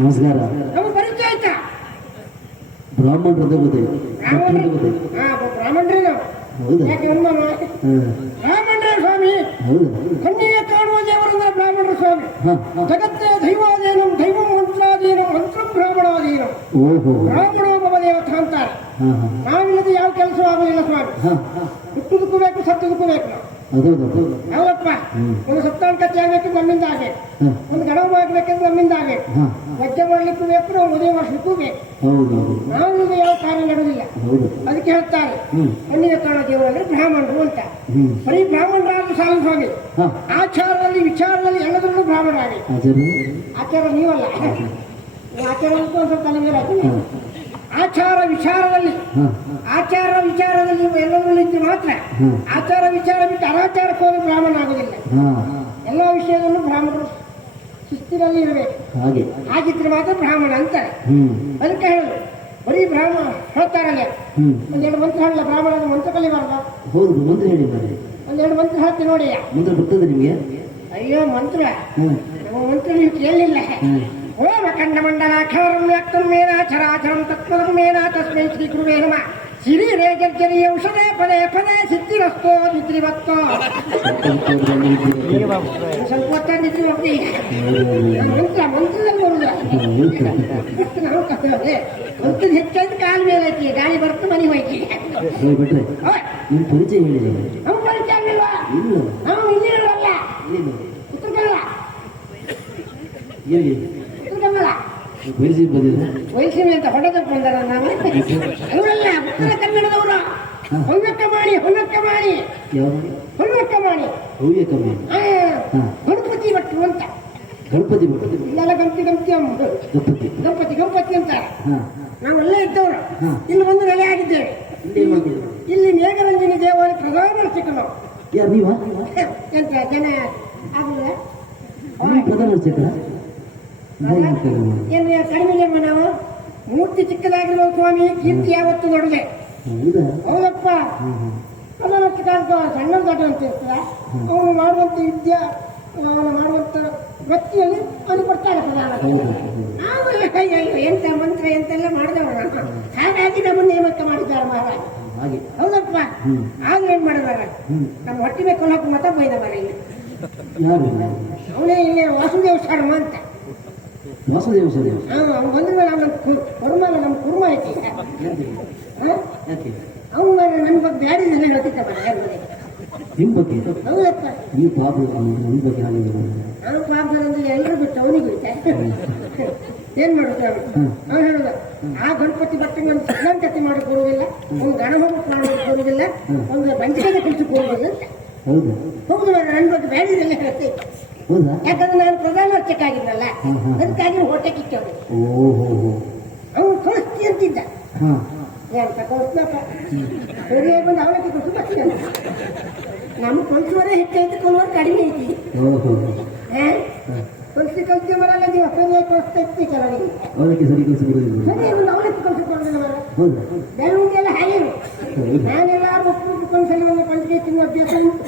ನಮಸ್ಕಾರ. ಬ್ರಾಹ್ಮಣರದ ಗೊತ್ತೇ ಬ್ರಾಹ್ಮಣ್ರಿ ನಾವು. ಬ್ರಾಹ್ಮಣರೇ ಸ್ವಾಮಿ. ಕಣ್ಣಿಗೆ ಕಾಣುವ ದೇವರಂದ್ರೆ ಬ್ರಾಹ್ಮಣರು ಸ್ವಾಮಿ. ಜಗತ್ತೇ ದೈವಾಧೀನಂ ದೈವಂ ಮಂತ್ರಾಧೀನಂ ಮಂತ್ರಂ ಬ್ರಾಹ್ಮಣಾಧೀನಂ. ಬ್ರಾಹ್ಮಣೋಪಮ ದೇವತ ಅಂತಾರೆ. ನಾವಿಲ್ಲದೆ ಯಾವ ಕೆಲಸ ಆಗೋದಿಲ್ಲ ಸ್ವಾಮಿ. ಹುಟ್ಟುದಕ್ಕೂ ಬೇಕು, ಸತ್ತದಕ್ಕೂ ಬೇಕು ನಾವು. ಹೌದಪ್ಪ. ಒಂದು ಸಪ್ತಾಹ ಕಚ್ಚೆ ಆಗ್ಬೇಕಿದ್ರೆ ನಮ್ಮಿಂದ ಆಗಬೇಕು, ಒಂದು ಗಡವ ಆಗ್ಬೇಕಿದ್ರೆ ನಮ್ಮಿಂದ ಆಗಬೇಕು, ವಜ್ಜೆ ಮಾಡ್ಲಿಕ್ಕೂ ಬೇಕು, ನಾವು ಮದುವೆ ಮಾಡಿಸ್ಲಿಕ್ಕೂ ಬೇಕು. ನಾವಿಲ್ಲದೆ ಯಾವ ಕಾರ್ಯ ನಡೆದಿಲ್ಲ. ಅದಕ್ಕೆ ಹೇಳ್ತಾರೆ ಕಣ್ಣಿಗೆ ಕಾಣೋ ದೇವರಲ್ಲಿ ಬ್ರಾಹ್ಮಣರು ಅಂತ. ಬರೀ ಬ್ರಾಹ್ಮಣರಾದ್ರೂ ಸಾಲು ಸ್ವಾಮಿ. ಆಚಾರದಲ್ಲಿ ವಿಚಾರದಲ್ಲಿ ಎಲ್ಲದರಲ್ಲೂ ಬ್ರಾಹ್ಮಣರಾಗಿ. ಆಚಾರ ನೀವಲ್ಲ, ಆಚಾರ ಒಂದು ಸ್ವಲ್ಪ ತಲೆಮೇಲೆ. ಆಚಾರ ವಿಚಾರದಲ್ಲಿ ಎಲ್ಲದರಲ್ಲೂ ಇದ್ದು ಮಾತ್ರ. ಆಚಾರ ವಿಚಾರ ಬಿಟ್ಟು ಅನಾಚಾರಕ್ಕೆ ಹೋಗಿ ಬ್ರಾಹ್ಮಣ ಆಗುದಿಲ್ಲ. ಎಲ್ಲ ವಿಷಯದಲ್ಲೂ ಬ್ರಾಹ್ಮಣರು ಶಿಸ್ತಿನಲ್ಲಿ ಇರಬೇಕು. ಹಾಗಿದ್ರೆ ಮಾತ್ರ ಬ್ರಾಹ್ಮಣ ಅಂತಾರೆ. ಅದಕ್ಕೆ ಹೇಳುದು ಬರೀ ಬ್ರಾಹ್ಮಣ ಹೇಳ್ತಾರಲ್ಲ, ಒಂದೆರಡು ಮಂತ್ರ ಹೇಳಲ್ಲ. ಬ್ರಾಹ್ಮಣದ ಮಂತ್ರ ಕಲಿಬಾರ್ದ? ಒಂದೆರಡು ಮಂತ್ರ ಹೇಳ್ತೀನಿ ನೋಡಿ. ನಿಮಗೆ ಅಯ್ಯೋ ಮಂತ್ರ, ನಮ್ಮ ಮಂತ್ರ ನೀವು ಕೇಳಲಿಲ್ಲ. ಓಂ ಅಖಂಡ ಮಂಡಲಾಕಾರಂ ವ್ಯಕ್ತಂ ಮೇನಾಚರಾಚರಂ ತತ್ಪದಂ ಮೇನಾ ತಸ್ಮೈ ಶ್ರೀ ಗುರುವೇ ನಮಃ. ಸಿರಿ ರೇಜರ್ಜರಿ ಔಷಧೇ ಪದೇ ಪದೇ ಸಿದ್ಧಿರಸ್ತೋ ನಿದ್ರಿವತ್ತೋ. ಸ್ವಲ್ಪ ಹೊತ್ತ ನಿದ್ರೆ ಹೋಗ್ತೀವಿ. ಮಂತ್ರದಲ್ಲಿ ಬರುದು ನಾವು ಕರ್ತವ್ಯ. ಮಂತ್ರದ ಹೆಚ್ಚಾಯ್ತು ಕಾಲ ಮೇಲೆ ಐತಿ, ಗಾಳಿ ಬರ್ತು ಮನೆ ಹೋಯ್ತಿ. ನಮ್ಮ ಪರಿಚಯ ಆಗಲಿಲ್ಲ. ನಾವು ಇಲ್ಲಿ ಇರಲ್ಲ, ಉತ್ತರ ಕನ್ನಡ. ವಯಸ್ಸಿನ ಅಂತ ಹೊಡೆದಕ್ಕೆ ಬಂದಾರ ನಾವು. ಅವರಲ್ಲ, ಉತ್ತರ ಕನ್ನಡದವರು. ಹೊನ್ನಕ್ಕ ಮಾಡಿ ಗಣಪತಿ ಭಟ್ರು ಅಂತ. ಇಲ್ಲೆಲ್ಲ ಗಣಪತಿ ಅಂತ ನಾವೆಲ್ಲ ಇದ್ದವರು. ಇಲ್ಲಿ ಒಂದು ನೆಲೆ ಆಗಿದ್ದೇವೆ. ಇಲ್ಲಿ ಮೇಘರಂಜನಿ ದೇವಾಲಯಕ್ಕೆ ಪ್ರಧಾನ ಅರ್ಚಕ ನಾವು. ಎಂತ ಜನ ಆಗಿಲ್ಲ ಕಡಿಮೆ. ನಾವು ಮೂರ್ತಿ ಚಿಕ್ಕದಾಗಿರುವ ಸ್ವಾಮಿ, ಕೀರ್ತಿ ಯಾವತ್ತು ದೊಡ್ಡದೆ. ಹೌದಪ್ಪ. ಸಣ್ಣ ದೊಡ್ಡ ಅಂತ ಇರ್ತದ. ಅವನು ಮಾಡುವಂತ ವಿದ್ಯೆ, ಅವನು ಮಾಡುವಂತ ವೃತ್ತಿಯಲ್ಲಿ ಅವನು ಕೊಡ್ತಾರೆ ಪ್ರಧಾನ. ನಾವು ಎಂತ ಮಂತ್ರ ಎಂತೆಲ್ಲ ಮಾಡಿದವರು. ಹಾಗಾಗಿ ನಮ್ಮನ್ನು ನೇಮಕ ಮಾಡಿದ್ದಾರೆ ಮಹಾರಾಜ. ಹೌದಪ್ಪ. ಆದ್ರೆ ಏನ್ ಮಾಡಿದಾರ, ನಮ್ಮ ಹೊಟ್ಟಿಗೆ ಕೊಲ್ಲಕ್ಕೆ ಮತ ಬೈದ ಮರ. ಇಲ್ಲಿ ಅವನೇ ಇಲ್ಲಿ ವಾಸುದೇವ ಶರ್ಮ ಅಂತ. ಅವ್ನು ಬಂದ ಮೇಲೆ ನಮ್ಮ ಕುರ್ಮ ಐತಿ. ಅವನು ನನ್ನ ಬಗ್ಗೆ ಬ್ಯಾಡಿದ್ರೆ ಗೊತ್ತಿತ್ತ ಮರ. ಹೌದಪ್ಪ. ನಾನು ಪಾಪದಂದ್ರೆ ಎಲ್ಲರೂ ಬಿಟ್ಟು ಅವನಿಗೆ ಬಿಟ್ಟೆ. ಏನ್ ಮಾಡುತ್ತೆ ಅವ್ನು ಹೇಳುದ, ಆ ಗಣಪತಿ ಭಟ್ಟಿಗೆ ಒಂದು ಸಣ್ಣಂಕತಿ ಮಾಡಿ ಕೊಡುವುದಿಲ್ಲ, ಒಂದು ಗಣಮಗ ಮಾಡೋದು ಕೊಡುವುದಿಲ್ಲ, ಒಂದು ಬಂಚಿಗೆ ಕುಳಿತು ಕೊಡುವುದಿಲ್ಲ ಅಂತ. ಹೌದು, ನನ್ನ ಬಗ್ಗೆ ಬ್ಯಾಡಿದಲ್ಲಿ ಹೇಳ್ತೇವೆ. ಯಾಕಂದ್ರೆ ನಾನು ಪ್ರಧಾನ ಅರ್ಚಕ ಆಗಿದ್ನಲ್ಲ, ಅದಕ್ಕಾಗಿ ಹೊಟ್ಟೆ ಕಿಚ್ಚೋದು. ಅವನು ಕಳಿಸ್ತಿ ಅಂತಿದ್ದ. ಏನ್ ತಗೋಸ್ನಪ್ಪ ಬಂದು ಅವಲಕ್ಕಿ ಕೊಟ್ಟು ಬರ್ತೀವಿ. ನಮ್ಮ ಕಲ್ಸುವರೇ ಹೆಚ್ಚಾಯ್ತು, ಕೊಲ್ಲುವರು ಕಡಿಮೆ ಐತಿ. ಕಲ್ಸಿ ಬರಲ್ಲ, ನೀವು ಕಳಿಸ್ತಾ ಇರ್ತೀವಿ ಕೆಲವರಿಗೆ. ಅವಲಕ್ಕಿ ಕಲ್ಸಿಕೊಳ್ಳೋದಿಲ್ಲ ಮರ. ಬೆಳವಣಿಗೆಲ್ಲ ಹಾಗೆ. ನಾನೆಲ್ಲಾರು ಒಪ್ಪು ಕಲ್ಸಲ್ಲಿ ಒಂದು ಕಲ್ಸಿಗೆ ತಿನ್ನುವ ಅಭ್ಯಾಸ ಉಂಟು.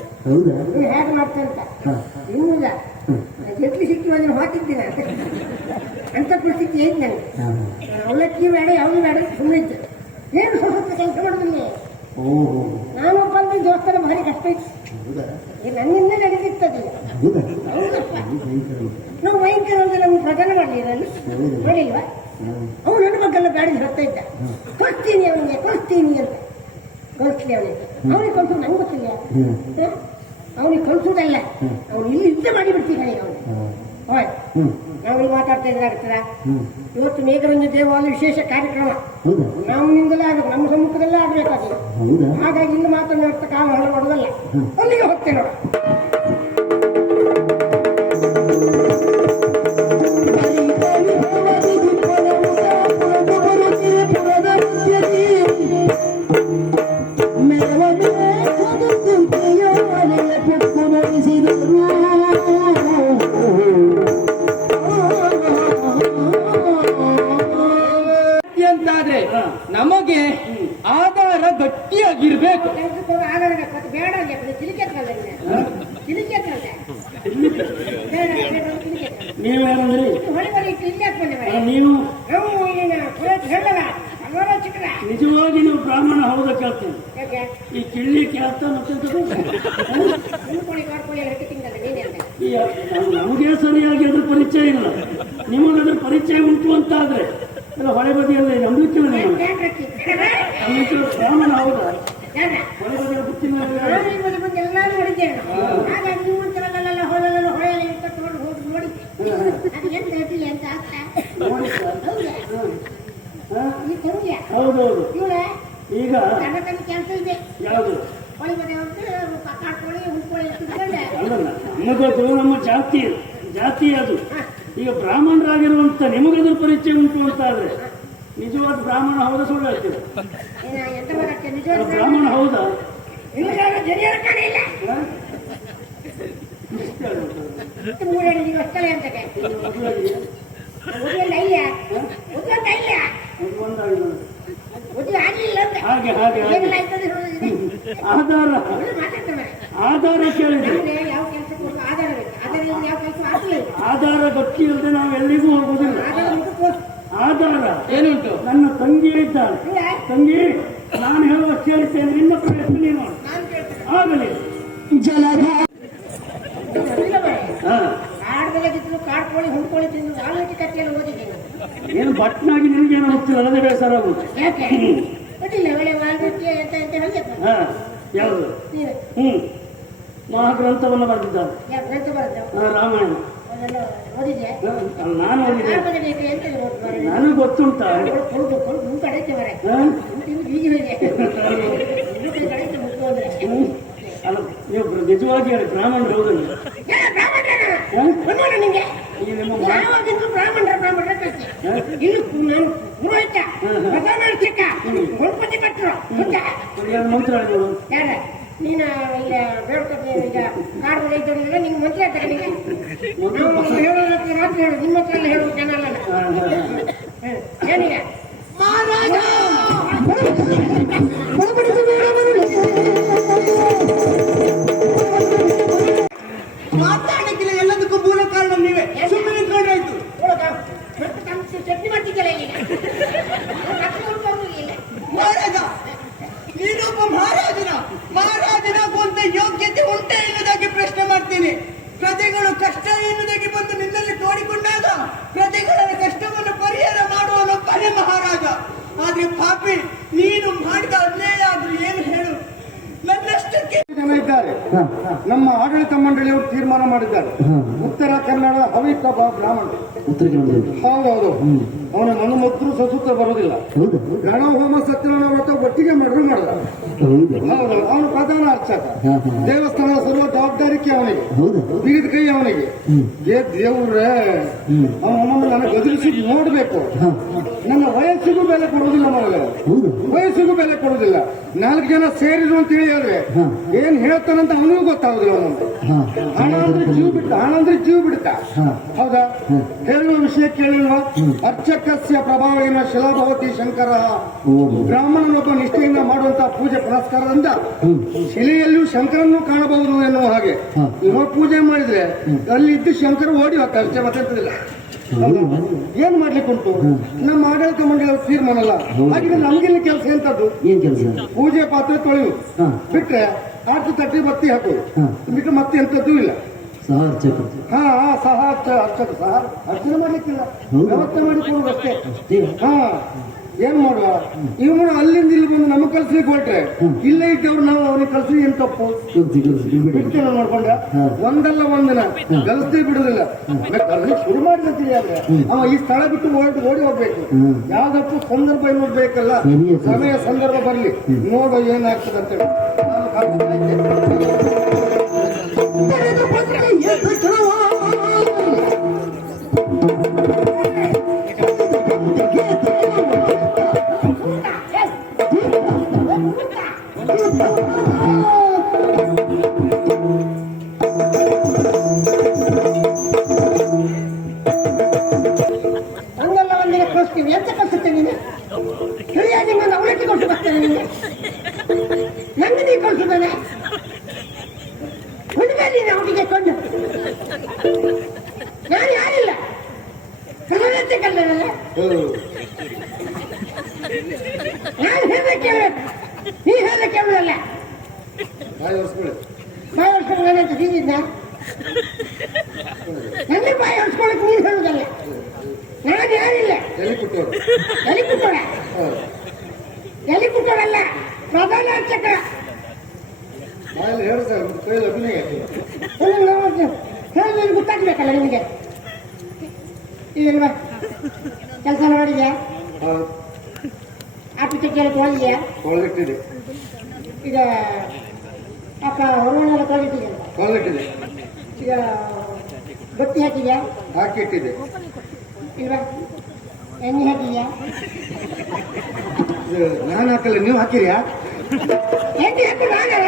ನೀವು ಹೇಗೆ ಮಾಡ್ತಂತ ಇನ್ನಿಲ್ಲ. ಎಟ್ಲಿ ಸಿಕ್ಕಿ ಅದನ್ನು ಹಾಕಿದ್ದೀನಿ ಅಂತ ಪರಿಸ್ಥಿತಿ ಐತಿ ನನಗೆ. ಅವಲಕ್ಕಿ ಬೇಡ, ಯಾವುದು ಬೇಡ, ಸುಮ್ಮನೆ ಇದ್ದೆ. ಏನು ಸ್ವಲ್ಪ ಕೆಲಸ ಮಾಡೋದಿಲ್ಲ. ನಾನು ಬಂದು ದೇವಸ್ಥಾನ ಭಾರಿ ಕಷ್ಟ ಇತ್ತು. ನನ್ನಿಂದ ನಡೆದಿರ್ತದಿಲ್ಲ. ಹೌದಪ್ಪ. ನಾವು ಭಯಂಕರ ಅಂದ್ರೆ ನಮ್ಗೆ ಪ್ರಧಾನ ಮಾಡಲಿರಲ್ಲಿ ಮಾಡಿಲ್ವಾ? ಅವನು ನನ್ನ ಮಗ್ಗೆಲ್ಲ ಗಾಡಿ ಹೇಳ್ತಾ ಇದ್ದ, ಕಳಿಸ್ತೀನಿ ಅವನಿಗೆ ಕಳಿಸ್ತೀನಿ ಅಂತ. ಕಳಿಸ್ಲಿ ಅವನಿಗೆ. ಅವನಿಗೆ ಕಳಿಸೋದು ನಂಗೆ ಗೊತ್ತಿಲ್ಲ. ಅವನಿಗೆ ಕಳಿಸೋದಲ್ಲ, ಅವನು ಇಲ್ಲಿ ಯುದ್ಧ ಮಾಡಿಬಿಡ್ತೀನಿ ಅವನು. ನಾವು ಮಾತಾಡ್ತಾ ಇದ್ದಾಗ್ತದ. ಇವತ್ತು ಮೇಘರಂಜ ದೇವಾಲಯ ವಿಶೇಷ ಕಾರ್ಯಕ್ರಮ ನಮ್ಮಿಂದಲೇ ಆಗಬೇಕು, ನಮ್ಮ ಸಮ್ಮುಖದಲ್ಲೇ ಆಗ್ಬೇಕಾಗಿದೆ. ಹಾಗಾಗಿ ಇಲ್ಲಿ ಮಾತನಾಡ್ತಾ ಕಾಲ ಹೊರ ಮಾಡೋದಲ್ಲ. ಅಲ್ಲಿಗೆ ಹೋಗ್ತೇನೆ ನೋಡ. ಮೆರವಣಿಗೆ ನೀವು ಯಾರಂದ್ರಿ? ನೀವು ನಿಜವಾಗಿ ನೀವು ಬ್ರಾಹ್ಮಣ ಹೌದ ಕೇಳ್ತೇನೆ. ಈ ಕಿಳ್ಳಿ ಕೇಳ್ತ ಮತ್ತೆ ನಮಗೆ ಸರಿಯಾಗಿ ಅದ್ರ ಪರಿಚಯ ಇಲ್ಲ, ನಿಮಗೆ ಅದ್ರ ಪರಿಚಯ ಉಂಟು ಅಂತ ಆದ್ರೆ ಎಲ್ಲ ಹೊಳೆ ಬದಿಯಲ್ಲಿ ನಂಬಿಕೆ ಬ್ರಾಹ್ಮಣ ಹೌದಾ? ಹೊಳೆ ಬದಿಯ ಬುತ್ತಿನ ಹೌದೌದು. ಈಗ ಯಾವುದು ನಮಗದು ನಮ್ಮ ಜಾತಿ ಅದು. ಈಗ ಬ್ರಾಹ್ಮಣರಾಗಿರುವಂತ ನಿಮಗದ್ರ ಪರಿಚಯ ಉಂಟು ಅಂತ ಆದ್ರೆ ನಿಜವಾದ ಬ್ರಾಹ್ಮಣ ಹೌದಾ ಸುಳ್ಳು ಹೇಳ್ತೀವಿ? ಬ್ರಾಹ್ಮಣ ಹೌದಾ? ಹಾಗೆ ಹಾಗೆ ಆಧಾರ ಆಧಾರ ಕೇಳಿದ್ರೆ ಆಧಾರ ಗೊತ್ತಿ ಇಲ್ಲದೆ ನಾವು ಎಲ್ಲಿಗೂ ಹೋಗುದಿಲ್ಲ. ಆಧಾರ ಏನುಂಟು? ನನ್ನ ತಂಗಿ ಇದ್ದಾಳೆ. ತಂಗಿ, ನಾನು ಹೇಳುವ ಕೇಳ್ತೇನೆ, ನಿನ್ನ ಪ್ರಯತ್ನ ನೀನು ಆಗಲಿ. ಜಲಧ ಏನು ಭಟ್ನಾಗಿ ನಿನ್ಗೇನು ಹೋಗ್ತಿಲ್ಲ, ಅದೇ ಬೇಸರ ಆಗುದು. ಯಾವುದು? ಮಹಾಗ್ರಂಥವನ್ನು ಬರೆದಿದ್ದಾರೆ, ರಾಮಾಯಣ. ನಾನು ಓದಿದೆ, ನನಗೆ ಗೊತ್ತುಂಟ. ಅಲ್ಲ, ನೀವು ನಿಜವಾಗಿ ಹೇಳಿ ಬ್ರಾಹ್ಮಣರು ಹೌದಲ್ಲ? ಮಂತ್ರ ನೀನು ಈಗ ಬೇಡ್ಕೊತೀನಿ, ಈಗ ಕಾಡು ಇದ್ದವರಿಗೆಲ್ಲ ನಿಂಗೆ ಮಂತ್ರ ಆಗ್ತಾರೆ. ಹೇಳು ನಿಮ್ಮ ಹತ್ರ ಎಲ್ಲ ಹೇಳುವ ಜನ ಅಲ್ಲ. ಏನೀಗ ಮಾತಾಡಕ್ಕಿಲ್ಲ, ಎಲ್ಲದಕ್ಕೂ ಮೂಲ ಕಾರಣ ನೀವೇ. ಸುಮ್ಮನೆ ನಿಂತ್ಕೊಂಡ್ರಾಯ್ತು. ಚಟ್ನಿ ಮಾಡ್ತಿದ್ದಲ್ಲ ಈಗ ಮಹಾರಾಜ, ನೀನೊಬ್ಬ ಮಹಾರಾಜನಾಗುವಂತ ಯೋಗ್ಯತೆ ಉಂಟೆ ಎನ್ನುವುದಾಗಿ ಪ್ರಶ್ನೆ ಮಾಡ್ತೀನಿ. ಪ್ರಜೆಗಳು ಕಷ್ಟ ಎನ್ನುವುದಾಗಿ ಬಂದು ನಿನ್ನಲ್ಲಿ ತೋಡಿಕೊಂಡಾಗ ಪ್ರಜೆಗಳ ಕಷ್ಟವನ್ನು ಪರಿಹಾರ ಮಾಡುವನೊಬ್ಬನೇ ಮಹಾರಾಜ. ಆದ್ರೆ ಪಾಪಿ, ನೀನು ಮಾಡಿದ ಅನ್ಯಾಯ ಆದ್ರೂ ಏನು ಹೇಳು? ನನ್ನಷ್ಟಕ್ಕೆ ಜನ ಇದ್ದಾರೆ. ನಮ್ಮ ಆಡಳಿತ ಮಂಡಳಿಯವರು ತೀರ್ಮಾನ ಮಾಡಿದ್ದಾರೆ. ಉತ್ತರ ಕನ್ನಡ ಹವಿಕ ಬ್ರಾಹ್ಮಣ. ಉತ್ತರ ಕನ್ನಡ ಹೌದೌದು. ಅವನ ಮನುಮಕ್ಕಳು ಸಸೂತ್ರ ಬರೋದಿಲ್ಲ. ಗಣ ಹೋಮ ಸತ್ಯನಾರಾಯಣ ವ್ರತ ಒಟ್ಟಿಗೆ ಮರ್ಡರ್ ಮಾಡಿದ. ಹೌದು, ಅವನು ಪ್ರಧಾನ ಅರ್ಚಕ. ದೇವಸ್ಥಾನದ ಸರ್ವ ಜವಾಬ್ದಾರಿಕೆ ಅವನಿಗೆ, ಬೀಗದ ಕೈ ಅವನಿಗೆ. ದೇವ್ರೆ, ಅವನನ್ನು ನನಗೆ ಗದರಿಸಿ ನೋಡ್ಬೇಕು. ನನ್ನ ವಯಸ್ಸಿಗೂ ಬೆಲೆ ಕೊಡುವುದಿಲ್ಲ ಮರಗಳು, ವಯಸ್ಸಿಗೂ ಬೆಲೆ ಕೊಡುವುದಿಲ್ಲ. 4 ಜನ ಸೇರಿದ್ರು ಅಂತ ಹೇಳಿದ್ರೆ ಏನ್ ಹೇಳ್ತಾನಂತ ಅವನಿಗೂ ಗೊತ್ತಾಗುದಿಲ್ಲ. ಅವನೊಂದು ಹಣ ಅಂದ್ರೆ ಜೀವ ಬಿಡ್ತ. ಹೌದಾ? ಹೇಳುವ ವಿಷಯ ಕೇಳಿಲ್ವಾ? ಅರ್ಚಕಸ್ಯ ಪ್ರಭಾವೇನ ಶಿಲಾಭವತಿ ಶಂಕರ. ಬ್ರಾಹ್ಮಣನೊಬ್ಬ ನಿಷ್ಠೆಯಿಂದ ಮಾಡುವಂತಹ ಪೂಜೆ ಪುನಸ್ಕಾರದಿಂದ ಶಿಲೆಯಲ್ಲೂ ಶಂಕರನ್ನು ಕಾಣಬಹುದು ಎನ್ನುವ ಹಾಗೆ. ಇವಾಗ ಪೂಜೆ ಮಾಡಿದ್ರೆ ಅಲ್ಲಿ ಇದ್ದು ಶಂಕರ ಓಡಿ ಹೋಗ್ತಾ ಅರ್ಚೆ ಮಾತಾಡ್ತಿಲ್ಲ. ಏನ್ ಮಾಡ್ಲಿಕ್ಕೆ ಉಂಟು? ನಮ್ಮ ಆಡಳಿತ ಮಂಡಳಿ ತೀರ್ಮಾನ ಅಲ್ಲ. ಹಾಗಿದ್ರೆ ನಮಗಿಲ್ಲಿ ಕೆಲಸ ಎಂತದ್ದು? ಏನ್ ಕೆಲಸ? ಪೂಜೆ ಪಾತ್ರೆ ತೊಳೆಯು ಬಿಟ್ರೆ ಆರ್ತು ತಟ್ಟಿ ಬತ್ತಿ ಹಾಕು ಬಿಟ್ಟು ಮತ್ತೆ ಎಂತದ್ದು ಇಲ್ಲ. ಸಹ ಅರ್ಚಕ. ಸಹ ಅರ್ಚಕ ಸಹ ಅರ್ಚನೆ ಮಾಡ್ಲಿಕ್ಕಿಲ್ಲ, ವ್ಯವಸ್ಥೆ ಮಾಡಿಕೊಡುದು ಅಷ್ಟೇ. ಏನ್ ಮಾಡುವ? ಇವನು ಅಲ್ಲಿಂದ ಇಲ್ಲಿ ಬಂದು ನಮಗೆ ಕಲ್ಸ್ಲಿಕ್ಕೆ ಹೊರಟ್ರೆ ಇಲ್ಲೇ ಇದ್ದವ್ರು ನಾವು ಅವ್ರಿಗೆ ಕಲ್ಸಿ ಏನ್ ತಪ್ಪು? ಬಿಡ್ತೇನೆ ನೋಡ್ಕೊಂಡ ಒಂದಲ್ಲ ಒಂದಿನ ಕಲಿಸ್ತೀ ಬಿಡುದಿಲ್ಲ. ಶುರು ಮಾಡಿದ್ರೆ ಅವ ಈ ಸ್ಥಳ ಬಿಟ್ಟು ಓಡಿ ಹೋಗ್ಬೇಕು. ಯಾವ್ದಪ್ಪು ಸಂದರ್ಭ ನೋಡ್ಬೇಕಲ್ಲ, ಸಮಯ ಸಂದರ್ಭ ಬರ್ಲಿ, ನೋಡು ಏನಾಗ್ತದೆ ಅಂತೇಳಿ. ಒಂದಲ್ಲ ಒಂದಿನ ಕಳಿಸ್ತೀವಿ. ಎಂತ ಕಳಿಸುತ್ತೆ ನೀನು? ಸರಿಯಾಗಿ ನಾನು ಅವಳಕ್ಕೆ ಕೊಟ್ಟು ಬರ್ತೇನೆ. ನಿಮಗೆ ನಂಗೆ ನೀ ಕಳಿಸುತ್ತಾನೆ. ನಾನು ಹೇಳಿದ್ರೆ ಕೇಳಬೇಕು, ನೀ ಹೇಳಿದ್ರೆ ಕೇಳುದಲ್ಲ. ಬಾಯಿ ಹೊರ್ಸ್ಕೊಳ್ಳಿ. ಬಾಯಿ ಹೊಡ್ಸ್ಕೊಂಡು ಏನಂತ ತಿಂದಿದ್ದ? ನನ್ನ ಬಾಯಿ ಹೊಡ್ಸ್ಕೊಳಕ್ ನೀನು ಹೇಳುದಲ್ಲ. ನಾನು ಯಾರಿಲ್ಲ. ಎಲ್ಲಿ ಕೊಟ್ಟವರು? ಎಲ್ಲಿ ಕುಟ್ಟೋಳ? ಎಲ್ಲಿ ಕುಟ್ಟೋಳಲ್ಲ, ಪ್ರಧಾನ ಅರ್ಚಕ. ಬಾಯಲ್ಲಿ ಹೇಳು ಸರ್, ಒಂದು ಕೈಯಲ್ಲಿ ಅಭಿನಯ ಹೇಳಿ ಗೊತ್ತಾಗ್ಬೇಕಲ್ಲ ನಿಮಗೆ. ಇಲ್ವಾ ಕೆಲಸ ಮಾಡಿದ್ಯಾ? ಆಫೀಸ್ ಕೇಳಕ್ಕೆ ಹೋಗಿದ್ಯಾ? ಒಳಗಿಟ್ಟಿದೆ. ಈಗ ಅಪ್ಪ ಹೊರಗಡೆ ತೊಳಿಟ್ಟಿದ್ಯಾ? ಒಳಗಿಟ್ಟಿದೆ. ಈಗ ಬತ್ತಿ ಹಾಕಿದ್ಯಾ? ಹಾಕಿಟ್ಟಿದೆ. ಇಲ್ವಾ ಎಣ್ಣೆ ಹಾಕಿದ್ಯಾ? ನಾನು ಹಾಕಲ್ಲ, ನೀವು ಹಾಕಿರಿಯಾ? ಎಣ್ಣೆ ಹಾಕಿ ನಾನು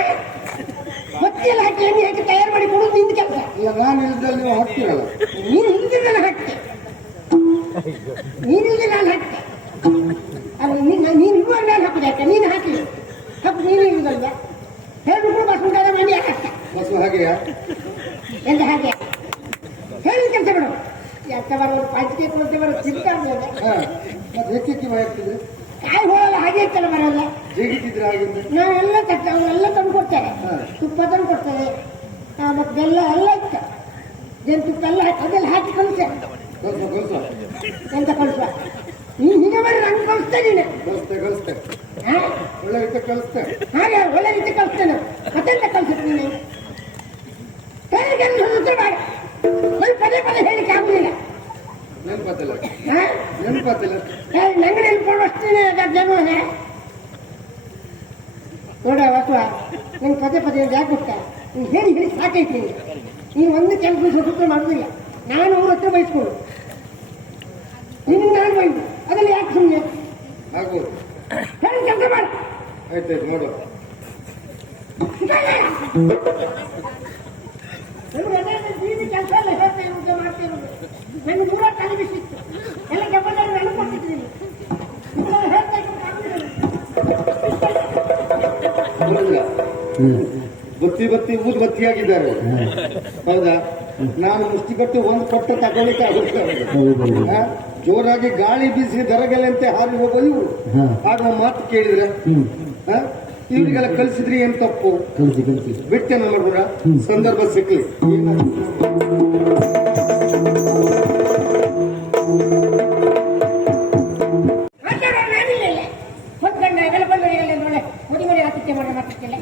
ಬತ್ತಿ ಎಲ್ಲ ಹಾಕಿ ಎಣ್ಣೆ ಹಾಕಿ ತಯಾರು ಮಾಡಿ ಕೊಡೋದು ನಿಂದ ಕೆಲಸ. ಇಲ್ಲ, ನಾನು ಇಲ್ದಲ್ಲಿ ನೀವು ಹಾಕ್ತೀರಲ್ಲ. ನೀನು ಹಿಂದೆ ನಾನು ಹಾಕ್ತೆ, ನೀನಿಲ್ಲದೆ ನಾನು ಹಾಕ್ತೆ. ಅದು ನೀನು ಇರುವ ನಾನು ಹಾಕುದು ಯಾಕೆ? ನೀನು ಹಾಕಿ ಹಾಕು, ನೀನು ಇರುದಲ್ವ? ಹೇಳ್ಬಿಟ್ಟು ಬಸ್ ಮುಂದೆ ಮಂಡಿ ಹಾಕತ್ತ ಬಸ್ಸು ಹಾಗೆಯಾ? ಎಂತ ಹಾಗೆ ಹೇಳಿದ ಕೆಲಸ ಬಿಡು. ಎಂತ ಬರೋದು ಪಾಚಿಕೆ ಕೊಡ್ತೆ ಬರೋದು ಚಿಂತೆ ಆಗ್ಬೋದು. ಹಾ, ಮತ್ತೆ ಹೆಚ್ಚೆಚ್ಚಿ ಮಾಡ್ತಿದ್ರೆ ಕಾಯಿ ಹೋಗಲ್ಲ ಹಾಗೆ ಇರ್ತಲ್ಲ ಬರೋಲ್ಲ. ಜೀಗಿಟ್ಟಿದ್ರೆ ಹಾಗಿದ್ರೆ ನಾವೆಲ್ಲ ತಕ್ಕ ಅವನ್ನೆಲ್ಲ ತಂದು ಕೊಡ್ತಾರೆ. ತುಪ್ಪ ತಂದು ಕೊಡ್ತೇವೆ, ಮತ್ತೆ ಬೆಲ್ಲ ಎಲ್ಲ ಇತ್ತು, ಜೇನುತುಪ್ಪ ಎಲ್ಲ ಅದೆಲ್ಲ ಹಾಕಿ ಕಲಿಸೆ. ಕಳ್ಸೋ ಎಂತ ಕಳಿಸುವ? ನೀನು ಹೀಗೆ ಮಾಡಿ ನಂಗೆ ಕಳಿಸ್ತೆ ನೀನು. ಕಳಿಸ್ತೆ ಒಳ್ಳೆ ರೀತಿ ಕಳಿಸ್ತೆ. ಹಾಗೆ ಒಳ್ಳೆ ರೀತಿ ಕಳಿಸ್ತೇನೆ. ಮತ್ತೆಂತ ಕಳಿಸುತ್ತೆ ನೀನು? ಉತ್ತರ ಮಾಡಿ ನಾನು ಪದೇ ಪದೇ ಹೇಳಿಕ್ಕೆ ಆಗುದಿಲ್ಲ. ನೆನಪಾತಿಲ್ಲ ನಂಗೆ ನೆನ್ಕೊಳ್ಳುವಷ್ಟೇ ಜನ ನೋಡ ವಸುವ, ನಂಗೆ ಪದೇ ಪದೇ ಯಾಕೆ ಗೊತ್ತಾ? ನೀನು ಹೇಳಿ ಹೇಳಿ ಸಾಕೈತಿ ನಿಂಗೆ. ನೀನು ಒಂದು ಕೆಲಸ ಸೂತ್ರ ಮಾಡುದಿಲ್ಲ. ನಾನು ಅವ್ರ ಹತ್ರ ಬಯಸ್ಕೊಂಡು ನಿನ್ನ ನಾನು ಬೈದು ಅದರಲ್ಲಿ ಯಾಕೆ ಸುಮ್ಮನೆ ಆಗ್ಬೋದು. ಹೇಳಿ ಕೆಲಸ ಮಾಡು. ಆಯ್ತಾಯ್ತು, ನೋಡುವ. ಕೆಲಸ ಎಲ್ಲ ಹೇಳ್ತಾ ಇರುವುದು ಮಾಡ್ತಾ ಇರುವುದು ನನಗೆ ಮೂರ ತಲೆ ಬಿಸಿತ್ತು. ಎಲ್ಲ ಜವಾಬ್ದಾರಿ ನನಗೆ ಕೊಟ್ಟಿದ್ದೀನಿ. ಹೇಳ್ತಾ ಬತ್ತಿ ಊದ್ ಬತ್ತಿಯಾಗಿದ್ದಾರೆ. ಹೌದಾ? ನಾನು ಮುಷ್ಟಿಪಟ್ಟು ಒಂದು ಕೊಟ್ಟ ತಗೊಳ್ಳಿಕ್ಕೆ ಆಗುತ್ತೆ. ಜೋರಾಗಿ ಗಾಳಿ ಬೀಸಿ ದರಗಲಂತೆ ಹಾರಿ ಹೋಗೋದು ಇವರು. ಆಗ ಮಾತು ಕೇಳಿದ್ರೆ ಇವ್ರಿಗೆಲ್ಲ ಕಲಿಸಿದ್ರಿ ಏನ್ ತಪ್ಪು? ಬಿಟ್ಟೆ ನಮ್ಮ ಕೂಡ ಸಂದರ್ಭ ಸಿಕ್ಲಿ. ಹೊತ್ಕೊಂಡ ಎಲ್ಲ ಬಂದವರಿಗೆಲ್ಲ ಒಳ್ಳೆ ಮುಡಿಮುಡಿ ಆತಿಥ್ಯ ಮಾಡಿ ಮಾತಾಡ್ತಿಲ್ಲ.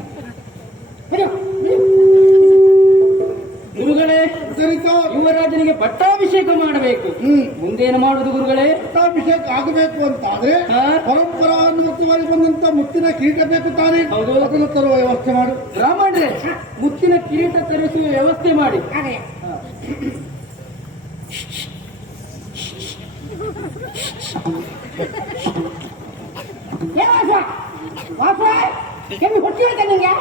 ಗುರುಗಳೇ, ಯುವರಾಜನಿಗೆ ಪಟ್ಟಾಭಿಷೇಕ ಮಾಡಬೇಕು. ಮುಂದೇನು ಮಾಡುದು ಗುರುಗಳೇ? ಪಟ್ಟಾಭಿಷೇಕ ಆಗಬೇಕು ಅಂತ ಆದ್ರೆ ಪರಂಪರಾನುಗತವಾಗಿ ಬಂದಂತ ಮುತ್ತಿನ ಕಿರೀಟ ಬೇಕು ತಾನೇ. ಹೌದು, ಅದನ್ನು ತರುವ ವ್ಯವಸ್ಥೆ ಮಾಡು. ಬ್ರಾಹ್ಮಣರೇ, ಮುತ್ತಿನ ಕಿರೀಟ ತರಿಸುವ ವ್ಯವಸ್ಥೆ ಮಾಡಿ. ಹಾಗೆ ವಾಸ ಕೆಮ್ಮಿ ಹೊಟ್ಟಿ ಆಯ್ತಾ ನಿಂಗೆ?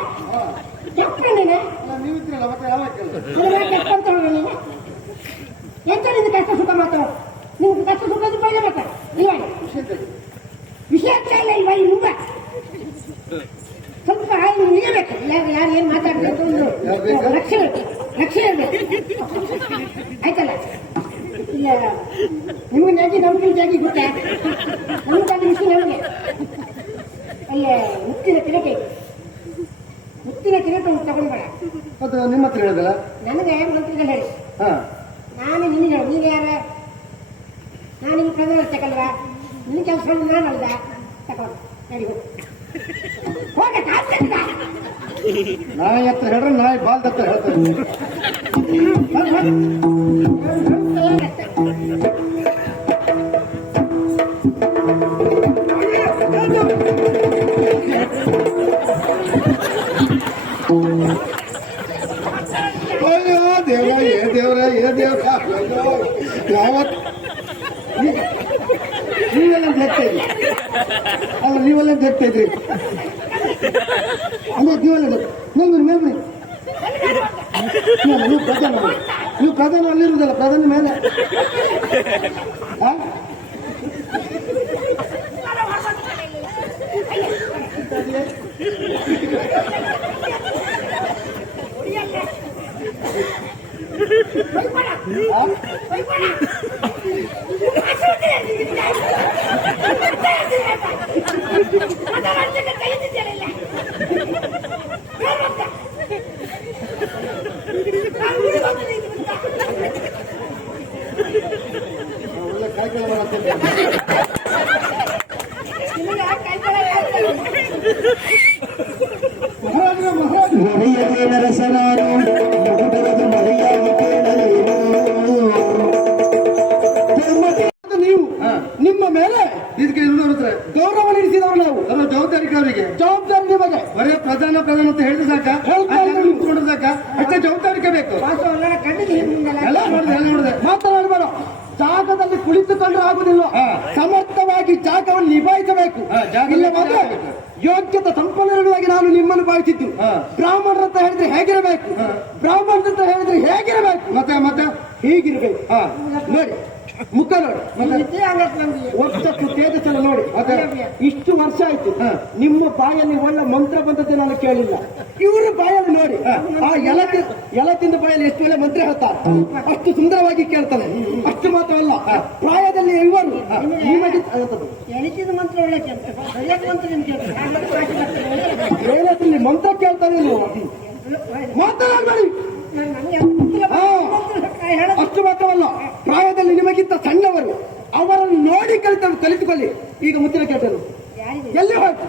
ಕೆಪ್ಪ ನೀನು ನೀವಿದ್ರಲ್ಲ, ಮತ್ತೆ ಯಾವ ಕೆಲಸ? ಕೆಪ್ಪ ನೀನು ಎಂತ ನಿಂದು ಕಷ್ಟ ಸುಖ ಮಾತಾಡು. ನಿಮ್ಗೆ ಕಷ್ಟ ಸುಖ ಬಗ್ಗೆ ಮಾತಾಡ ಇಲ್ಲ ವಿಷಯ ಇಲ್ಲ ಇಲ್ವಾ? ಇಲ್ವ ಸ್ವಲ್ಪ ನಿಲ್ಲಬೇಕು. ಯಾರು ಏನ್ ಮಾತಾಡ್ಬೇಕು ಒಂದು ರಕ್ಷಣೆ ಇರ್ಬೇಕು. ಆಯ್ತಲ್ಲ? ಇಲ್ಲ ನಿಮ್ಗೆ ನಾಗಿ ನಮ್ಗಿನ ಜಾಗಿ ಗೊತ್ತಾ? ನಮ್ಗೆ ವಿಷಯ ನಮಗೆ ಅಲ್ಲೇ ಮುತ್ತಿನ ಕಿರೀಟ ತಗೊಂಡ್ಬೇಡ. ಅದು ನಿಮ್ಮ ಹತ್ರ ಹೇಳಿದಲ್ಲ? ನನಗೆ ಮಂತ್ರಿಗಳು ಹೇಳಿ, ಹಾ, ನಾನು ನಿನಗೆ ಹೇಳಿ, ನೀನು ಯಾರ? ನಾನು ನಿಮ್ಗೆ ಪ್ರಧಾನ ತಗೊಳ್ವಾ? ನಿನ್ನ ಕೆಲಸ ನಾನು ಅಲ್ದ ತಗೊಂಡು ಸರಿ ಹೋಗ ನಾಯಿ ಹತ್ರ ಹೇಳ್ರೆ ನಾಯಿ ಬಾಲ್ದ ಹತ್ರ ಹೇಳ್ತಾರೆ. ಅಯ್ಯೋ ದೇವ, ಏ ದೇವ್ರ ಯಾವತ್ ನೀವೆಲ್ಲ ಹೇಳ್ತಾ ಇದ್ರಿ ಅಲ್ಲ, ನೀವೆಲ್ಲ ಹೇಳ್ತಾ ಇದ್ರಿ ಅಂದ್ರೆ ನೀವೆಲ್ಲ ಮೇಲ್ಬರಿ ನೀವು ಪ್ರಧಾನ ಅಲ್ಲಿರುವುದಲ್ಲ, ಪ್ರಧಾನ ಮೇಲೆ ಬೈಬೇಡ. ಬೈಬೇಡ. ಮಾತಾಡ್ಲಿಕ್ಕೆ ಕಲಿತಿದ್ದೀಯಲ್ಲ ಇಲ್ಲ. ಬೇರೆ ನಾನು ಹುಡುಗನಿಗೆ ಇದು ಗೊತ್ತಾ? ಒಳ್ಳೆ ಕಾಯ್ಕೆಲ್ಲ ಬರತ್ತೆ. ನಿಮಗೆ ಆ ಕೈಗಳು ಯಾರು? ಮನೆಯಲ್ಲಿ ನರಸನಾರು ಹುಡುಗರದು ಮರೆಯಾಗಿ ಕೇಳಲೇನು. ನೀವು ನಿಮ್ಮ ಮೇಲೆ ಇದಕ್ಕೆ ಇನ್ನೊಂದು ಗೌರವ ನೀಡಿಸಿದವರು ನಾವು ನಮ್ಮ ಜವಾಬ್ದಾರಿಕರಿಗೆ ಜವಾಬ್ದಾರಿ ನಿಮಗೆ ಬರೀ ಪ್ರಧಾನ ಅಂತ ಹೇಳಿದ್ರೆ ಸಾಕ ನಿಂತ್ಕೊಂಡ್ರೆ ಸಾಕ ಅಷ್ಟೇ ಜವಾಬ್ದಾರಿಕೆ ಬೇಕು. ವಾಸ್ತವಲ್ಲ ಕಣ್ಣಿಗೆ ಹಿಂದಿಲ್ಲ. ಎಲ್ಲ ನೋಡಿದೆ ಮಾತನಾಡಬೇಡ. ಜಾಗದಲ್ಲಿ ಕುಳಿತುಕೊಂಡ್ರೆ ಆಗುದಿಲ್ಲ. ಸಮರ್ಥವಾಗಿ ಜಾಗವನ್ನು ನಿಭಾಯಿಸಬೇಕು. ಇಲ್ಲ ಮಾತ್ರ ಯೋಗ್ಯತೆ ಸಂಪನ್ನುವಾಗಿ ನಾನು ನಿಮ್ಮನ್ನು ಭಾವಿಸಿದ್ದು. ಬ್ರಾಹ್ಮಣರಂತ ಹೇಳಿದ್ರೆ ಹೇಗಿರಬೇಕು, ಬ್ರಾಹ್ಮಣರಂತ ಹೇಳಿದ್ರೆ ಹೇಗಿರಬೇಕು, ಮತ್ತೆ ಹೀಗಿರ್ಬೇಕು. ನೋಡಿ ಮುಖ ನೋಡಿ, ಒಟ್ಟಷ್ಟು ತೇಜಸ್ಸನ್ನು ನೋಡಿ. ಇಷ್ಟು ವರ್ಷ ಆಯ್ತು ನಿಮ್ಮ ಬಾಯಲ್ಲಿ ಒಳ್ಳೆ ಮಂತ್ರ ಬಂದದ್ದು ನಾನು ಕೇಳಿಲ್ಲ. ಇವರು ಬಾಯಲ್ಲಿ ನೋಡಿ ಎಲತಿಂದ ಬಾಯಲ್ಲಿ ಎಷ್ಟು ಒಳ್ಳೆ ಮಂತ್ರ ಹೇಳ್ತಾರೆ, ಅಷ್ಟು ಸುಂದರವಾಗಿ ಕೇಳ್ತಾನೆ. ಅಷ್ಟು ಮಾತ್ರವಲ್ಲ, ಪ್ರಾಯದಲ್ಲಿ ಇವರು ನಿಮಗೆ ಎಣಿಸಿದ ಮಂತ್ರ ಒಳ್ಳೆ ಸರಿಯಾದ ಮಂತ್ರ ನಿಮ್ಗೆ ಏನಾದ್ರಲ್ಲಿ ಮಂತ್ರ ಕೇಳ್ತಾನೆ ನೀವು ಮಾತನಾಡಬೇಡಿ. ಅಷ್ಟು ಮಾತ್ರವಲ್ಲ, ಪ್ರಾಯದಲ್ಲಿ ನಿಮಗಿಂತ ಸಣ್ಣವರು, ಅವರನ್ನು ನೋಡಿ ಕಲಿತುಕೊಳ್ಳಿ. ಈಗ ಮುತ್ತಿನ ಕೇಟರು ಎಲ್ಲಿ ಹೋಯ್ತು?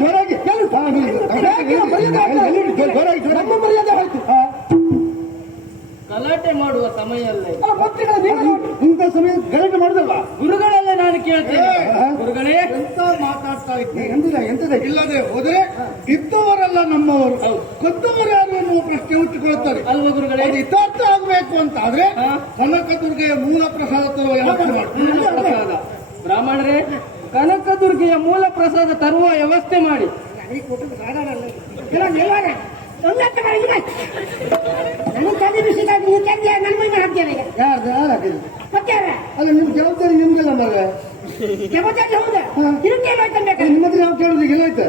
ಜೋರಾಗಿ ನಮ್ಮ ಮರ್ಯಾದೆ ಹೋಯ್ತು. ಗಲಾಟೆ ಮಾಡುವ ಸಮಯ ಅಲ್ಲ ಇಂಥ ಸಮಯ ಗಲಾಟೆ ಮಾಡುದಲ್ಲ. ಗುರುಗಳಲ್ಲೇ ನಾನು ಕೇಳ್ತೇನೆ. ಗುರುಗಳೇ ಎಂತ ಮಾತಾಡ್ತಾ ಇದ್ದೀನಿ ಎಂತದ ಇಲ್ಲದೆ ಹೋದ್ರೆ ಇದ್ದವರೆಲ್ಲ ನಮ್ಮವರು, ಕೊದ್ದವರು ಯಾರು ಎನ್ನುವ ಪ್ರಶ್ನೆ ಹುಟ್ಟಿಕೊಳ್ಳುತ್ತಾರೆ ಅಲ್ವ ಗುರುಗಳೇ? ಅದು ಯಥಾರ್ಥ ಆಗಬೇಕು ಅಂತ ಆದ್ರೆ ಕನಕದುರ್ಗೆಯ ಮೂಲ ಪ್ರಸಾದ ಪ್ರಸಾದ. ಬ್ರಾಹ್ಮಣರೇ, ಕನಕದುರ್ಗೆಯ ಮೂಲ ಪ್ರಸಾದ ತರುವ ವ್ಯವಸ್ಥೆ ಮಾಡಿ. ನನಗೆ ತಂದೆ ಬಿಸಿದಾಗ ನೀವು ತಂದೆ ನನ್ನ ಮೈ ಮೇಲೆ ಹಾಕ್ತಾರೆ. ಮತ್ತೆ ಅಲ್ಲ ನಿಮ್ ಜವಾಬ್ದಾರಿ ನಿಮ್ಗೆಲ್ಲ ಮಗ ಜವಾಬ್ದಾರಿ ಹೌದಾ? ಇದಕ್ಕೆ ಮಾಡ್ಕೊಬೇಕು. ನಿಮ್ಮ ಹತ್ರ ನಾವು ಕೇಳೋದಿಗೆ ಎಲ್ಲಾಯ್ತು?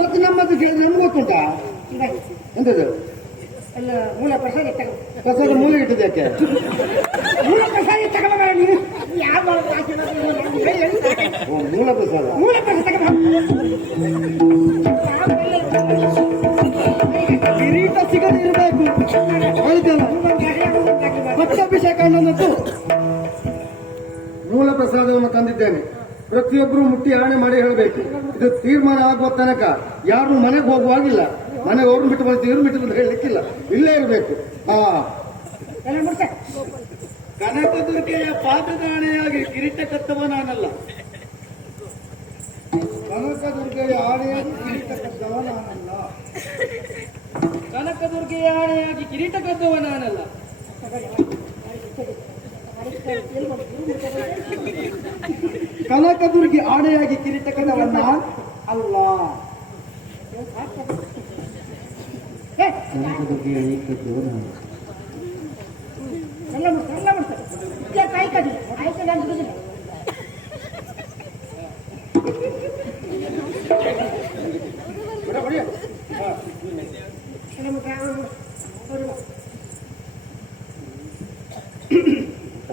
ಮತ್ತೆ ನಮ್ಮ ಹತ್ರ ಕೇಳಿದ್ರೆ ನಮ್ಗೆ ಗೊತ್ತುಂಟಾ ಎಂತದು? ಅಲ್ಲ ಮೂಲ ಪ್ರಸಾದ ಪ್ರಸಾದ ಮೂಲ ಇಟ್ಟದ ಯಾಕೆ? ಮೂಲ ಪ್ರಸಾದ ತಗೊಂಡ ನೀವು ಯಾವ ಮೂಲ ಪ್ರಸಾದ ಮೂಲ ಪ್ರಸಾದ ಕಿರೀಟ ಸಿಗದೆ ಇರಬೇಕು. ಪಟ್ಟಾಭಿಷೇಕ ಅನ್ನೋದು ಮೂಲ ಪ್ರಸಾದವನ್ನು ತಂದಿದ್ದೇನೆ. ಪ್ರತಿಯೊಬ್ಬರು ಮುಟ್ಟಿ ಆಣೆ ಮಾಡಿ ಹೇಳಬೇಕು. ಇದು ತೀರ್ಮಾನ ಆಗುವ ತನಕ ಯಾರು ಮನೆಗೆ ಹೋಗುವಾಗಿಲ್ಲ. ಮನೆಗೆ ಅವ್ರನ್ನ ಬಿಟ್ಟು ಬರ್ತೀವಿ, ಇವ್ರು ಬಿಟ್ಟು ಬಂದು ಹೇಳಲಿಕ್ಕಿಲ್ಲ, ಇಲ್ಲೇ ಇರಬೇಕು. ಕನಕದುರ್ಗೆಯ ಪಾದದಾಣೆಯಾಗಿ ಕಿರೀಟ ಕತ್ತವ ನಾನಲ್ಲ. ಕನಕದುರ್ಗೆಯ ಆಣೆಯಾಗಿ ಕಿರೀಟ ಕತ್ತವ ನಾನಲ್ಲ. ಕನಕದುರ್ಗೆಯ ಆಣೆಯಾಗಿ ಕಿರೀಟ ಕದ್ದವ ನಾನಲ್ಲ. ಕನಕದುರ್ಗಿ ಆಣೆಯಾಗಿ ಕಿರೀಟ ಕತ್ತವ ನಾನ್ ಅಲ್ಲ. ಕನಕದುರ್ಗೆಯ ಏಕತ್ವ ನಾನು. ಕಾಯಿ ಕಡಿ ಆಯ್ತು ನಾನು ಬಿಡುದಿಲ್ಲ.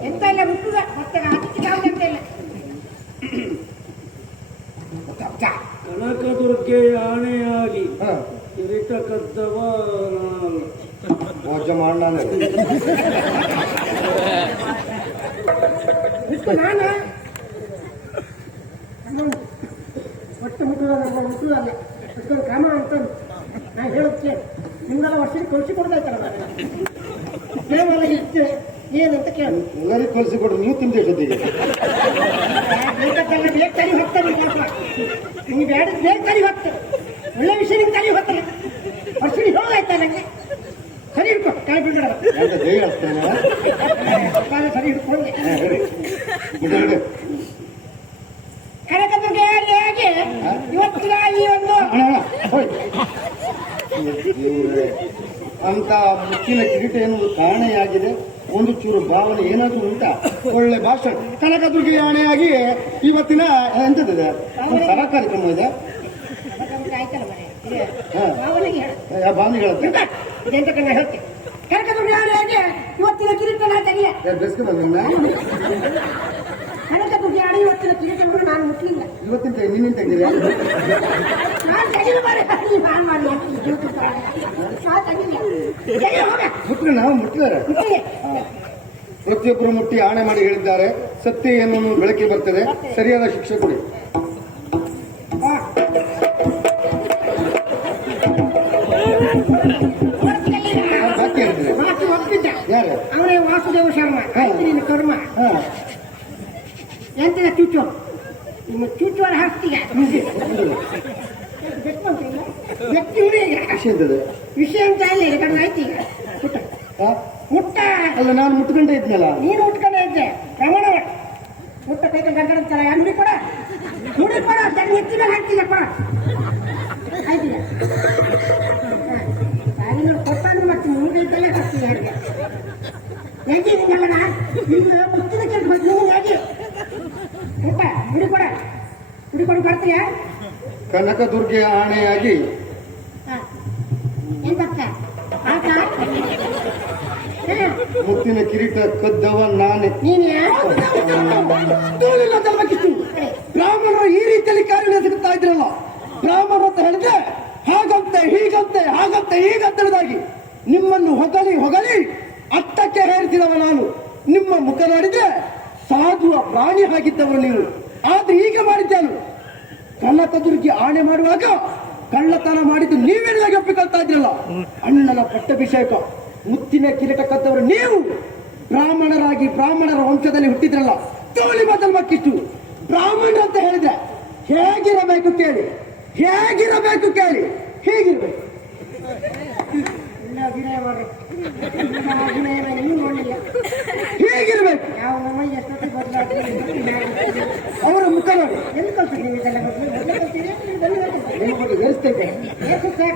ಎಂತ ಇಲ್ಲ ಮುಟ್ಟುದ ಮತ್ತೆ ಅದಕ್ಕೆ ಯಾವ್ದಂತ ಇಲ್ಲ. ಕನಕದುರ್ಗೆಯ ಆಣೆಯಾಗಿ ಕಿರೀಟ ಕದ್ದವ ಭೋಜ ಮಾಡ ನಾನು ಒಟ್ಟು ಮುಟ್ಟುವ ಮುಟ್ಟುವ ಅಲ್ಲ ಅಷ್ಟೊಂದು ಕ್ರಮ ಅಂತ ನಾನು ಹೇಳುತ್ತೆ. ನಿಮ್ಗೆಲ್ಲ ವರ್ಷಕ್ಕೆ ಕಳಿಸಿಕೊಡ್ಬೇಕಲ್ಲ ಕೇವಲ ಇಷ್ಟು ಏನಂತ ಕೇಳಿ ಎಲ್ಲರಿಗೂ ಕಳಿಸಿಕೊಡು. ನೀವು ತಿಂದೆ ಜೊತೆಗೆ ಬೇಕಲ್ಲ ಬೇಗ ತರಿ ಹೋಗ್ತಾರೆ. ನಿಮ್ಗೆ ಬೇಡ ಬೇಗ ತರಿ ಹೋಗ್ತಾರೆ. ಒಳ್ಳೆ ವಿಷಯ ನಿಮ್ಗೆ ತರಿ ಹೋಗ್ತಾರೆ. ವರ್ಷಿಗೆ ಹೋಗಾಯ್ತಾ ನಂಗೆ ಸರಿ ಹಿಡ್ಕೊ ಕಾಯಿ ಬಿಡ್ಬೇಡ. ದಯ ಆಗ್ತಾನೆ ಸರಿ ಹಿಡ್ಕೊಂಡೆ. ಕನಕದುರ್ಗೆಯಾಗಿ ಇವತ್ತಿನ ಈ ಒಂದು ಅಂತ ಮುಚ್ಚಿನ ಕಿರೀಟ ಎನ್ನುವುದು ಕಾರಣೆಯಾಗಿದೆ. ಒಂದು ಚೂರು ಭಾವನೆ ಏನಾದ್ರೂ ಉಂಟಾ? ಒಳ್ಳೆ ಭಾಷಣ. ಕನಕದುರ್ಗೆಯ ಆಣೆಯಾಗಿ ಇವತ್ತಿನ ಎಂತದಿದೆ ಸಭಾ ಕಾರ್ಯಕ್ರಮ ಇದೆ. ಆಯ್ತಲ್ಲ ಮನೆ ಅವನಿಗೆ ಹೇಳು. ಯಾವ ಬಾಂಧಿ ಹೇಳುತ್ತೆ ಇದೆಂತ ಕಣ್ಣ ಹೇಳ್ತೆ ಕನಕದುರ್ಗ ಆನೆಯಾಗಿ ಇವತ್ತಿನ ಕಿರೀಟ ನಾ ತೆಗಿಯ ಬೆಸ್ಕು ಬಂದ ಕನಕದುರ್ಗ ಆನೆ ಇವತ್ತಿನ ಕಿರೀಟವನ್ನು ನಾನು ಮುಟ್ಲಿಲ್ಲ. ಇವತ್ತಿನ ನಿನ್ನಿನ ತೆಗೆದಿದೆ ನಾನು ತೆಗಿಲು ಮಾಡಿ ನಾನು ಮಾಡಿ ನಾ ತೆಗಿಲ್ಲ. ತೆಗಿ ಹೋಗ. ಮುಟ್ರೆ ನಾವು ಮುಟ್ಟಿದ್ದಾರೆ ಮುಟ್ಟಿ. ಪ್ರತಿಯೊಬ್ಬರು ಮುಟ್ಟಿ ಆಣೆ ಮಾಡಿ ಹೇಳಿದ್ದಾರೆ. ಸತ್ಯ ಏನು ಬೆಳಕಿಗೆ ಬರ್ತದೆ. ಸರಿಯಾದ ಶಿಕ್ಷೆ ಕೊಡಿ. ಬಾಕಿ ಹೇಳ್ತೀರಿ ಮಾತು ಒಪ್ಪಿದ್ದ ಯಾರು ಅವನೇ ವಾಸುದೇವ ಶರ್ಮ ಆಯ್ತು ನಿನ್ನ ಕರ್ಮ ಎಂತಿನ ಚುಚ್ಚು ನಿಮ್ಮ ಚುಚ್ಚುವರ ಹಾಸ್ತಿಗ ವ್ಯಕ್ತಿ ಹುಡಿ ಈಗ ವಿಷಯ ಇದ್ದದೆ ವಿಷಯ ಅಂತ ಇಲ್ಲ ಕಡಿಮೆ ಆಯ್ತು ಈಗ ಮುಟ್ಟ ಮುಟ್ಟ ಅಲ್ಲ ನಾನು ಮುಟ್ಕೊಂಡೇ ಇದ್ನಲ್ಲ ನೀನು ಉಟ್ಕೊಂಡೇ ಇದ್ದೆ ಪ್ರಮಾಣ ಮುಟ್ಟ ಕೈತ ಗಂಟೆ ಅಂಗಡಿ ಕೊಡ ಹುಡಿ ಕೊಡ ಎತ್ತಿ ಮೇಲೆ ಹಾಕ್ತಿಲ್ಲ ಕೊಡ ಆಯ್ತಿಲ್ಲ ಕೊಟ್ಟಂದ್ರೆ ಮತ್ತೆ ಮುಂದೆ ಕೈಯ ಹಾಕ್ತೀನಿ ಹೇಗೆ ನಿಂಗಲ್ಲ ನಿಮ್ಗೆ ಮುಚ್ಚಿದ ಕೆಲ್ಸ ಬಂದು ನೀವು ಹೇಗೆ ಮುಟ್ಟ ಹುಡಿ ಕೊಡು ಬರ್ತೀಯಾ ಕನಕದುರ್ಗೆ ಆಣೆಯಾಗಿ ಎಂತಕ್ಕ ಆತ ಮುತ್ತಿನ ಕಿರೀಟ ಕದ್ದವ ನಾನೇ. ನೀನು ಬ್ರಾಹ್ಮಣರು ಈ ರೀತಿಯಲ್ಲಿ ಕಾರ್ಯನಿರ್ವಹಿಸುತ್ತಾ ಇದ್ರಲ್ಲ, ಬ್ರಾಹ್ಮಣರು ಅಂತ ಹೇಳಿದ್ರೆ ಹಾಗಂತೆ ಹೀಗಂತೆ ಹಾಗಂತೆ ಹೀಗಂತದಾಗಿ ನಿಮ್ಮನ್ನು ಹೊಗಳಿ ಹೊಗಳಿ ಅಟ್ಟಕ್ಕೆ ಹೇರಿಸಿದವ ನಾನು. ನಿಮ್ಮ ಮುಖ ನೋಡಿದ್ರೆ ಸಾಧುವ ಪ್ರಾಣಿ ಆಗಿದ್ದವರು ನೀವು. ಆದ್ರೆ ಈಗ ಮಾಡಿದ್ದೇನು? ಕನಕದುರ್ಗಿ ಆಣೆ ಮಾಡುವಾಗ ಕಳ್ಳತನ ಮಾಡಿದ್ದು ನೀವೆಲ್ಲ ಒಪ್ಪಿಕೊಳ್ತಾ ಇದ್ರಲ್ಲ. ಅಣ್ಣನ ಪಟ್ಟಾಭಿಷೇಕ ಮುತ್ತಿನ ಕಿರೀಟ ಕದ್ದವರು ನೀವು. ಬ್ರಾಹ್ಮಣರಾಗಿ ಬ್ರಾಹ್ಮಣರ ವಂಶದಲ್ಲಿ ಹುಟ್ಟಿದ್ರಲ್ಲ, ತೋಳಿ ಮಕ್ಕಷ್ಟು ಬ್ರಾಹ್ಮಣ ಅಂತ ಹೇಳಿದ್ರೆ ಹೇಗಿರಬೇಕು ಕೇಳಿ, ಹೇಗಿರಬೇಕು ಕೇಳಿ, ಹೇಗಿರ್ಬೇಕು. ಅಭಿನಯ ಮಾಡ್ರಿ ಅಭಿನಯ ನೀವು ನೋಡಲಿಲ್ಲ ಹೇಗಿರ್ಬೇಕು ಯಾವ ನಮ್ಮ ಎಷ್ಟೊತ್ತಿಗೆ ಬದಲಾಗ್ತದೆ ಅವರ ಮುಖ ನೋಡಿ. ಎಲ್ಲಿ ಕಲ್ತೀರಿ ನೀವು ಇದೆಲ್ಲ ಕಲ್ತೀರಿ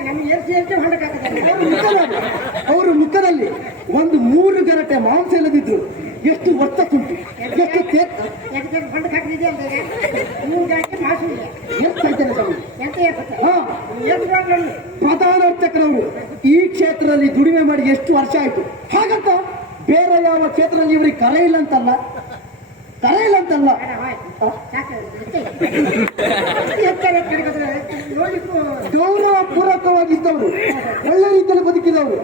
ನಮ್ಗೆ ಏರ್ಸಿ ಏರ್ಸಿ ಹೊಂಡಕ್ಕಾಗ್ತದೆ ಅವರ ಮುಖದಲ್ಲಿ ಒಂದು 3 ಗರಟೆ ಮಾಂಸ ಇಲ್ಲದಿದ್ರು ಎಷ್ಟು ಒತ್ತುಂಟು, ಎಷ್ಟು ಹೊಂಡಕ್ಕೆ ಹಾಕಿದೆ ಅಂತ 3 ಗಂಟೆ ಮಾಸು ಇಲ್ಲ ಎಷ್ಟಾಯ್ತಾನೆ ಸ್ವಾಮಿ. ಎಂತ ಪ್ರಧಾನ ಅರ್ಚಕರವರು ಈ ಕ್ಷೇತ್ರದಲ್ಲಿ ದುಡಿಮೆ ಮಾಡಿ ಎಷ್ಟು ವರ್ಷ ಆಯ್ತು. ಹಾಗಂತ ಬೇರೆ ಯಾವ ಕ್ಷೇತ್ರದಲ್ಲಿ ಇವರಿಗೆ ಕರೆ ಇಲ್ಲ ಅಂತಲ್ಲ, ಕರೆ ಇಲ್ಲ ಅಂತಲ್ಲ. ಗೌರವ ಪೂರ್ವಕವಾಗಿದ್ದವರು, ಒಳ್ಳೆ ರೀತಿಯಲ್ಲಿ ಬದುಕಿದವರು,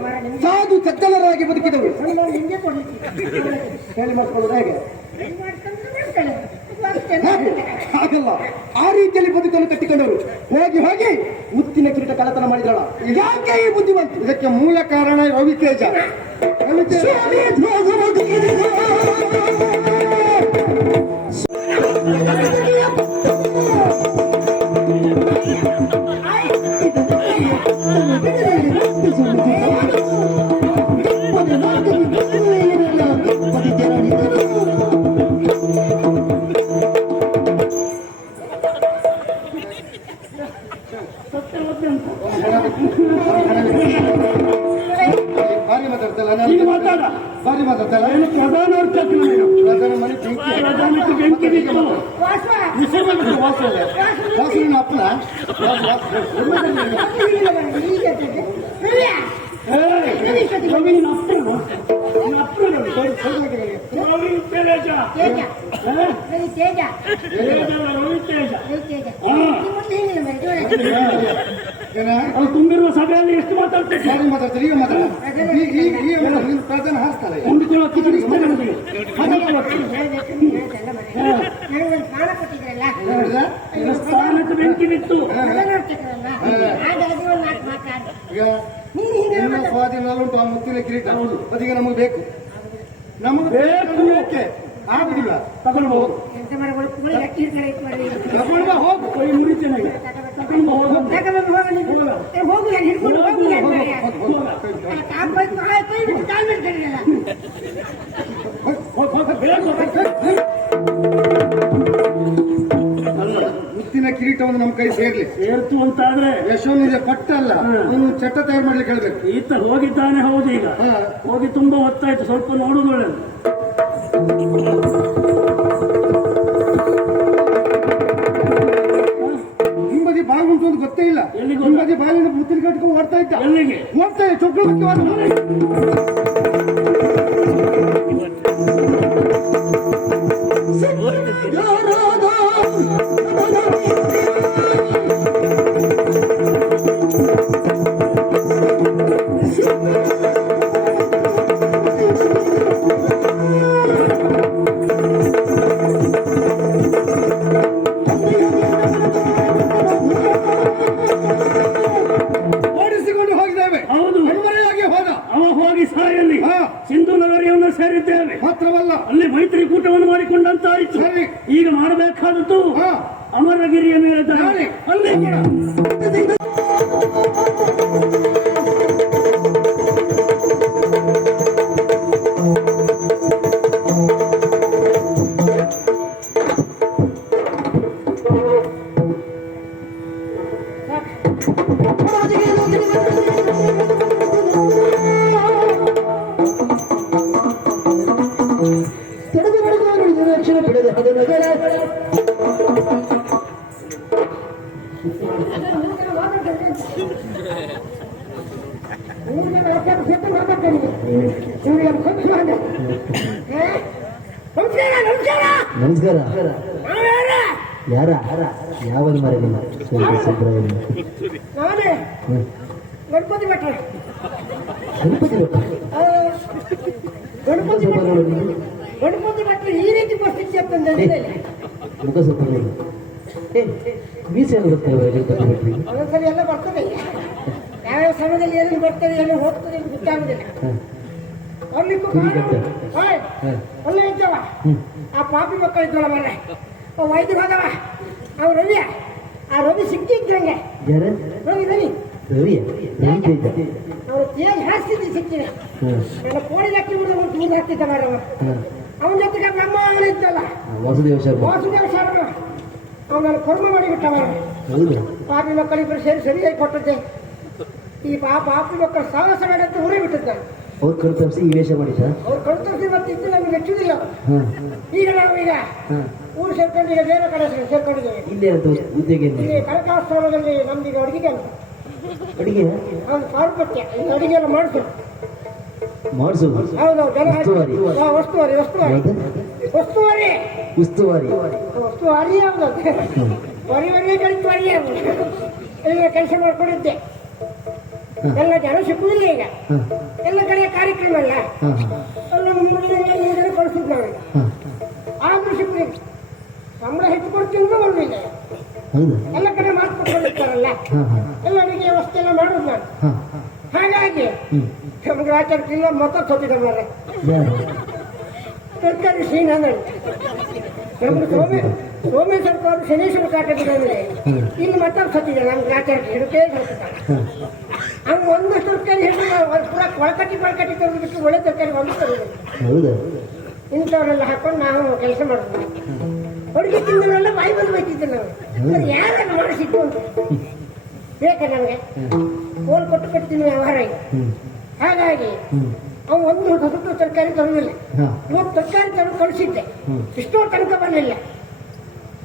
ಸಾಧು ಸಜ್ಜನರಾಗಿ ಬದುಕಿದವರು. ಹೇಳಿ ಮಾಡ್ಕೊಳ್ಳೋದು ಹೇಗೆ? ಹಾಗಲ್ಲ, ಆ ರೀತಿಯಲ್ಲಿ ಬದುಕನ್ನು ಕಟ್ಟಿಕೊಂಡವರು ಹೋಗಿ ಹೋಗಿ ಮುತ್ತಿನ ಕಿರೀಟ ಕಳ್ಳತನ ಮಾಡಿದ್ರಲ್ಲ. ಯಾಕೆ ಈ ಬುದ್ಧಿವಂತ? ಇದಕ್ಕೆ ಮೂಲ ಕಾರಣ ರವಿತೇಜ. ಭಾರಿ ಮಾತಾಡ್ತಲ್ಲ, ಭಾರಿ ಮಾತಾಡ್ತಲ್ಲ. ಪ್ರಧಾನ ಅರ್ಚಕರು ಪ್ರಧಾನ ಮನೆ ಬೆಂಕಿ ವಾಸನ ಅಪ್ಪನ ತುಂಬಿರುವ ಸಭೆಯಲ್ಲಿ ಎಷ್ಟು ಮಾತಾಡ್ತಾರೆ? ಭಾರಿ ಮಾತಾಡ್ತಾರೆ. ಈಗ ಮಾತಾಡ ಈಗ ಪ್ರಧಾನ ಹಾಸ್ತಾರೆ. ಸ್ಥಾನಕ್ಕೆ ಬೆಂಕಿ ಬಿತ್ತು. ಈಗ ನಿಮ್ಮ ಸ್ವಾಧೀನ ಉಂಟು ಆ ಮುತ್ತಿನ ಕಿರೀಟ. ಅದೀಗ ನಮಗೆ ಬೇಕು, ನಮಗೆ ಬೇಕು. ಆಗುದಿಲ್ಲ ತಗೊಳ್ಬಹುದು. ತಗೊಂಡ ಹೋಗು. ಕೈ ಮುರಿತೇನೆ. ತಗೊಂಡು ಹೋಗು. ಮುತ್ತಿನ ಕಿರೀಟವನ್ನು ನಮ್ಮ ಕೈ ಸೇರ್ಲಿ. ಸೇರ್ತು ಅಂತಾದ್ರೆ ಯಶೋನಿದೆ ಪಟ್ಟಲ್ಲ, ನೀನು ಚಟ್ಟ ತಯಾರು ಮಾಡ್ಲಿಕ್ಕೆ ಹೇಳ್ಬೇಕು. ಈತ ಹೋಗಿದ್ದಾನೆ. ಹೌದು, ಈಗ ಹೋಗಿ ತುಂಬಾ ಹೊತ್ತಾಯ್ತು. ಸ್ವಲ್ಪ ನೋಡುದು ಒಳ್ಳೆದು. ನಿಮ್ಮದಿ ಬಾಗುಂಟು ಅಂತ ಗೊತ್ತೇ ಇಲ್ಲ. ಎಲ್ಲಿಗೆ ನಿಮಗೆ ಬಾಯಿನ ಬುತ್ತಿನ ಕಟ್ಕೊಂಡು ಓಡ್ತಾ ಇದ್ದ ಎಲ್ಲಿಗೆ ಓಡ್ತಾ ಚೊಕ್ಕಲು ಓಡಿಸಿಕೊಂಡು ಹೋಗಿದ್ದೇವೆ. ಹೌದು ಕಣ್ಮರೆಯಾಗಿ ಹೋದ. ಅವ ಹೋಗಿ ಸಾಯಲ್ಲಿ ಹಾ. ಸಿಂಧು ನಗರಿಯನ್ನು ಸೇರಿದ್ದೇವೆ. ಮಾತ್ರವಲ್ಲ ಅಲ್ಲಿ ಮೈತ್ರಿಕೂಟವನ್ನು ಮಾಡಿಕೊಂಡಂತಾಯಿತು. ಸರಿ. ಈಗ ಮಾಡಬೇಕಾದದ್ದು ಹಾ. ಅಮರಗಿರಿಯ ಮೇಲೆ ದಾಳಿ. ಅಲ್ಲಿ ನಮಸ್ಕಾರ ಯಾರ ಯಾವಾಗ ಮರಲಿಲ್ಲ ನಾನೇ ಗಣಪತಿ ಭಟ್ರೆ ಗಣಪತಿ ಗಣಪತಿ ಗಣಪತಿ ಭಟ್ರೆ ಈ ರೀತಿ ಪರಿಸ್ಥಿತಿ ಆಗ್ತಂದ್ರೆ ಮುಖ ಸ್ವಲ್ಪ ನೋಡಿ. ಮೀಸೆ ಬರ್ತೇವೆ ಗಣಪತಿ ಭಟ್ರಿಗೆ. ಒಂದೊಂದ್ಸರಿ ಎಲ್ಲ ಬರ್ತದೆ ಯಾವ್ಯಾವ ಸಮಯದಲ್ಲಿ ಏನೇನು ಬರ್ತದೆ ಏನು ಹೋಗ್ತದೆ ಅಂತ ಗೊತ್ತಾಗುದಿಲ್ಲ. ಬರ್ಲಿಕ್ಕೂ ಒಳ್ಳೆ ಇದ್ದವ ಆ ಪಾಪಿ ಮಕ್ಕಳು ಇದ್ದವಳ ಮನೆ ವೈದ್ಯ ಹೋದವ ಅವ್ ರವಿಯ ಆ ರವಿ ಸಿಕ್ಕಿದ್ದಂಗೆ ಯಾರ ರವಿ ರವಿ ರವಿಯ ನಡೀತಾ ಅವ್ರು ತೇಜ್ ಹಾಕ್ತಿದ್ದೆ ಸಿಕ್ಕಿದೆ ನನ್ನ ಕೋಳಿ ಹಾಕಿ ಒಂದು ತೂದು ಹಾಕ್ತಿದ್ದ ಮೇಡಮ್ ಅವನ ಜೊತೆಗೆ ನಮ್ಮ ಅವನು ಇದ್ದಲ್ಲ ವಾಸುದೇವ ಶರ್ಮ. ವಾಸುದೇವ ಶರ್ಮ ಅವನನ್ನು ಕರ್ಮ ಮಾಡಿಬಿಟ್ಟ ಹೌದು ಪಾಪಿ ಮಕ್ಕಳಿಬ್ಬರು ಸೇರಿ ಸರಿಯಾಗಿ ಕೊಟ್ಟದ್ದೆ ಈ ಪಾಪಿ ಮಕ್ಕಳು ಸಾಹಸ ಮಾಡಂತ ಊರೇ ಬಿಟ್ಟಿದ್ದ ಅವ್ರು ಕರ್ತವ್ಸಿ ಈ ವೇಷ ಮಾಡಿದ. ಅವ್ರು ಕರ್ತವ್ಯ ಮತ್ತಿದ್ದು ನಮ್ಗೆ ಹೆಚ್ಚುದಿಲ್ಲ. ಈಗ ನಾವು ಈಗ ಊರು ಸೇರ್ಕೊಂಡು ಈಗ ಬೇರೆ ಕಡೆ ಸೇರ್ಕೊಂಡಿದ್ದೇವೆ. ಇಲ್ಲೇ ಅಂತ ಉದ್ಯೋಗ ಇಲ್ಲಿ ಕನಕಾಸ್ಥಾನದಲ್ಲಿ ನಮ್ದೀಗ ಅಡಿಗೆ ಅಂತ ಅಡಿಗೆ ಅವ್ನು ಪಾರುಪತ್ಯ ಈಗ ಅಡಿಗೆ ಎಲ್ಲ ಮಾಡಿಸು ಮಾಡಿಸೋದು. ಹೌದೌದು ಜನ ಉಸ್ತುವಾರಿ. ವಸ್ತುವಾರಿ ವಸ್ತುವಾರಿ ವಸ್ತುವಾರಿ ಉಸ್ತುವಾರಿ ವಸ್ತುವಾರಿ ಯಾವ್ದು ವರಿವರಿಯೇ ಕಳಿತು ವರಿ ಎಲ್ಲ ಕೆಲಸ ಮಾಡ್ಕೊಂಡಿದ್ದೆ. ಎಲ್ಲ ಜನ ಸಿಕ್ಕುದಿಲ್ಲ ಈಗ ಎಲ್ಲ ಕಡೆ ಕಾರ್ಯಕ್ರಮ ಅಲ್ಲ ಎಲ್ಲ ಮುಂದೆ ಕಳಿಸಿದ್ ನಾವು ಆದ್ರೂ ಸಿಕ್ಕುದಿಲ್ಲ. ಸಂಬಳ ಹೆಚ್ಚು ಕೊಡ್ತೀವಿ ಬರುದಿಲ್ಲ. ಎಲ್ಲ ಕಡೆ ಮಾತುಕೊಟ್ಟಿರ್ತಾರಲ್ಲ ಎಲ್ಲರಿಗೆ ವ್ಯವಸ್ಥೆ ಎಲ್ಲ ಮಾಡೋದು ನಾನು. ಹಾಗಾಗಿ ನಮ್ಗೆ ಆಚಾರಕ್ಕಿಲ್ಲ ಮತ ಸತ್ತಿದ ಮಾರೆ ಸರ್ಕಾರಿ ಸೀನ್ ಅಂದ್ರೆ ನಮ್ಗೆ ಸೋಮೇಶ್ವರ ಅವರು ಶನೇಶ್ವರ ಕಾಟದಿದ್ದಾರೆ ಇಲ್ಲಿ ಮತ ಸತ್ತಿದೆ ನಮ್ಗೆ ಆಚಾರಕ್ಕೆ ಹಿಡಕೆ ಸತ್ತಿದ್ದಾರೆ. ಹಂಗೆ ಒಂದು ತರಕಾರಿ ಹೇಳಿದ್ರೆ ಪೂರ ಒಳಕಟ್ಟಿ ತೆಗೆದು ಬಿಟ್ಟು ಒಳ್ಳೆ ತರಕಾರಿ ಒಂದು ತರೋದು ಇಂಥವರೆಲ್ಲ ಹಾಕೊಂಡು ನಾವು ಕೆಲಸ ಮಾಡೋದು. ಅಡುಗೆ ತಿಂದವರೆಲ್ಲ ಬಾಯಿ ಬಂದು ಬೈತಿದ್ದೆ ನಾವು ಯಾರನ್ನು ಮಾಡಿಸಿದ್ದು ಅಂತ ಬೇಕಾ ನಮಗೆ ಕೋಲ್ ಕೊಟ್ಟು ಕೊಡ್ತೀನಿ ವ್ಯವಹಾರ ಈಗ. ಹಾಗಾಗಿ ಅವ್ನು ಒಂದು ಹೊಸತು ತರಕಾರಿ ತರುವುದಿಲ್ಲ. ಇವತ್ತು ತರಕಾರಿ ತರು ಕಳಿಸಿದ್ದೆ ಇಷ್ಟೋ ತನಕ ಬರಲಿಲ್ಲ.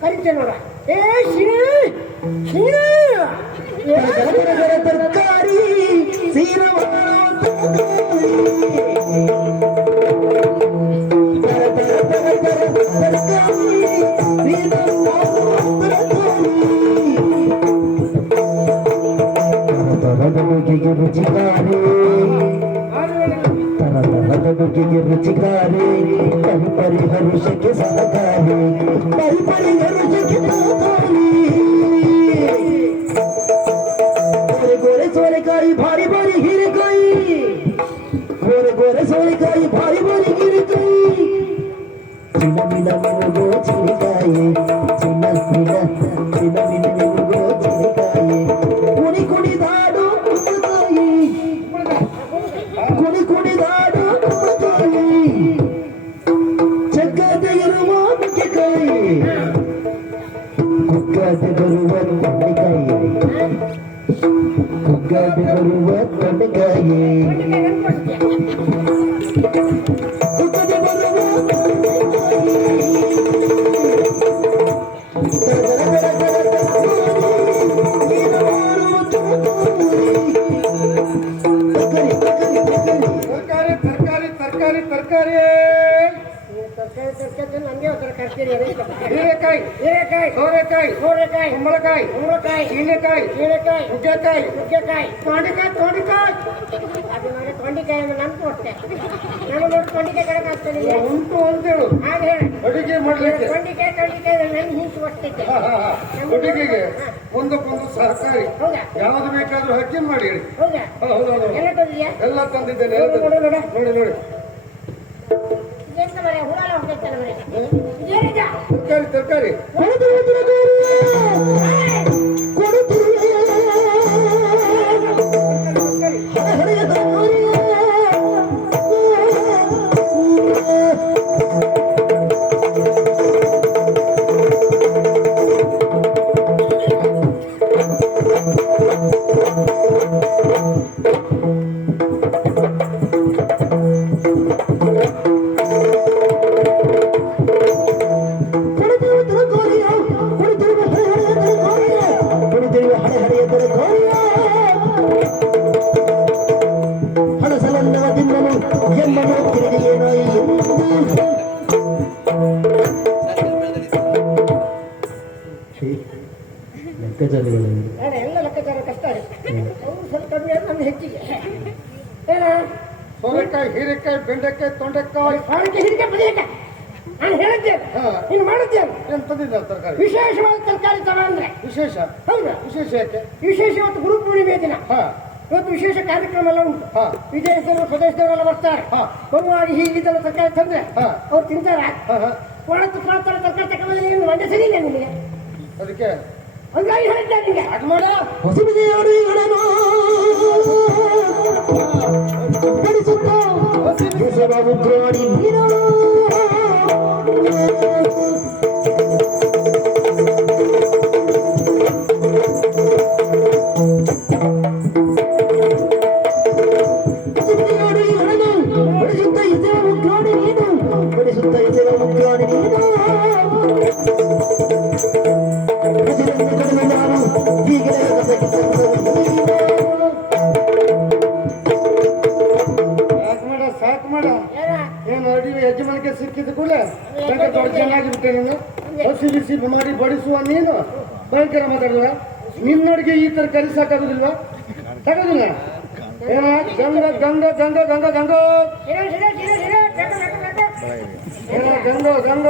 ಕರಿತೆ ನೋಡ ಏ ತರಕಾರಿ ರುಚಿಕಾರಿ ತರದ ಬಗೆಗೆ ರುಚಿಕಾರಿ ಪರಿ ಹರುಷಕ್ಕೆ ಸಹಕಾರಿ ಪರಿ ಹರುಷಕ್ಕೆ ಸಹಕಾರಿ ಗೋರೆ ಸೋರೆಕಾಯಿ ಭಾರಿ ಭಾರಿ ಹೀರೆಕಾಯಿ ಗೋರೆ ಸೋರೆಕಾಯಿ ಭಾರಿ ಭಾರಿ ಹೀರೆಕಾಯಿ ಚಿನ್ನ ಮಿನ ಮಿನುಗೋ ಚಿನಿಕಾಯಿ ಚಿನ್ನ ಮಿನ ಮಿನುಗೋ ಚಿನಿಕಾಯಿ ಕುಡಿ ಕುಡಿದಾಡು ಕುಡಿದಾಯಿ ಕುಡಿ ಕುಡಿದಾಡು ಕುಡಿದಾಯಿ ಚಕ್ಕದೆ ಇರುವ ನುಗ್ಗೆಕಾಯಿ ಕುಕ್ಕದೆ ಬರುವ ತೊಂಡೆಕಾಯಿ ಕುಕ್ಕದೆ ಬರುವ ತೊಂಡೆಕಾಯಿ ಕುಕ್ಕದೆ ಬರುವ ತೊಂಡೆಕಾಯಿ ಬದನೆಕಾಯಿ, ಹೀರೆಕಾಯಿ, ಸೋರೆಕಾಯಿ, ಸೋರೆಕಾಯಿ, ಕುಂಬಳಕಾಯಿ, ಕುಂಬಳಕಾಯಿ, ಹೀರೆಕಾಯಿ, ಹೀರೆಕಾಯಿ, ನುಗ್ಗೆಕಾಯಿ, ನುಗ್ಗೆಕಾಯಿ, ತೊಂಡೆಕಾಯಿ. ಅದು ನಾನು ತೊಂಡೆಕಾಯಿ ನಂತು ಅಷ್ಟೇ. ನಾನು ನೋಡಿ ತೊಂಡೆಕಾಯಿ ಕಡೆ ಆಗ್ತದೆ ಉಂಟು ಅಂತೇಳು ಹಾಗೆ ಹೇಳಿ. ಅಡುಗೆ ಮಾಡ್ಲಿಕ್ಕೆ. ತೊಂಡೆಕಾಯಿ ನನ್ನ ಹಿಂಸು ಅಷ್ಟೇ. ಅಡುಗೆಗೆ ಒಂದಕ್ಕೊಂದು ಸಹಕಾರಿ. ಹೌದಾ? ಯಾವ್ದು ಬೇಕಾದ್ರೂ ಹಾಕಿ ಮಾಡಿ ಹೇಳಿ. ಹೌದಾ? ಹೌದೌದು, ಎಲ್ಲ ತಂದಿದ್ಯಾ? ಎಲ್ಲ ತಂದಿದ್ದೇನೆ. ನೋಡು. ನೋಡಿ ಇದೆಂತ ಮರೆ ಹುಳ ಹೋಗ್ತೈತಲ್ಲ ಮರೆ. ಇದೇನಿದ? ತರಕಾರಿ. ಎಲ್ಲ ಲೆಕ್ಕಾಚಾರ ಕಷ್ಟ ಆಗುತ್ತೆ. ಅವ್ರು ಸ್ವಲ್ಪ ಕಮ್ಮಿ ಆದ್ರೆ ನಮ್ಗೆ ಹೆಚ್ಚಿಗೆ. ಏನ? ಸೋರೆಕಾಯಿ, ಹೀರೆಕಾಯಿ, ಬೆಂಡೆಕಾಯಿ, ತೊಂಡೆಕಾಯಿ. ಅವನಿಗೆ ಹಿಡಿಕೆ ಬದನೆಕಾಯಿ. ನಾನು ಹೇಳಿದ್ದೇನೆ, ನೀನು ಮಾಡಿದ್ದೇನೆ. ಏನ್ ತಂದಿದ್ದ ತರಕಾರಿ? ವಿಶೇಷವಾದ ತರಕಾರಿ ತಗ ಅಂದ್ರೆ ವಿಶೇಷ. ಹೌದಾ? ವಿಶೇಷ ಯಾಕೆ? ವಿಶೇಷ ಇವತ್ತು ಗುರು ಪೂರ್ಣಿಮೆ ದಿನ. ಹಾ ಇವತ್ತು ವಿಶೇಷ ಕಾರ್ಯಕ್ರಮ ಎಲ್ಲ ಉಂಟು. ಹಾ. ವಿದೇಶದವರು ಸ್ವದೇಶದವರೆಲ್ಲ ಬರ್ತಾರೆ. ಹಾ. ಬರುವಾಗ ಹೀಗಿದ್ದೆಲ್ಲ ತರಕಾರಿ ತಂದ್ರೆ ಹಾ. ಅವ್ರು ತಿಂತಾರೆ. ಹಾ ಹಾ. ಒಳತ್ತು ಪ್ರಾಂತರ ತರಕಾರಿ ತಗೊಂಡ್ರೆ ಏನು ಮಂಡ್ಯ ಸರಿ ಇಲ್ಲ ನಿಮಗೆ. ಅದಕ್ಕೆ ಹಂಗಾಗಿ ಹೇಳಿದ್ದೆ ನಿಮಗೆ. ಅದು ಮಾಡ ಸಾಕು ಮಾಡ. ಏನು ಅಡಿಗೆ ಯಜಮಾನಿಗೆ ಸಿಕ್ಕಿದ ಕೂಡಲೇ ದೊಡ್ಡ ಚೆನ್ನಾಗಿ ಬಿಟ್ಟೆ ನೀನು. ಹಸಿ ಬಿಸಿ ಮಾಡಿ ಬಡಿಸುವ ನೀನು ಭಯಂಕರ ಮಾತಾಡಿದ. ನಿನ್ನೊಡಿಗೆ ಈ ತರಕಾರಿ ಸಾಕಾಗುದಿಲ್ವಾ? ಸಾಕಾಗುದಿಲ್ಲ. ಏನ ಗಂಗ ಗಂಗ ಗಂಗ ಗಂಗ ಗಂಗ ಏನ ಗಂಗ ಗಂಗ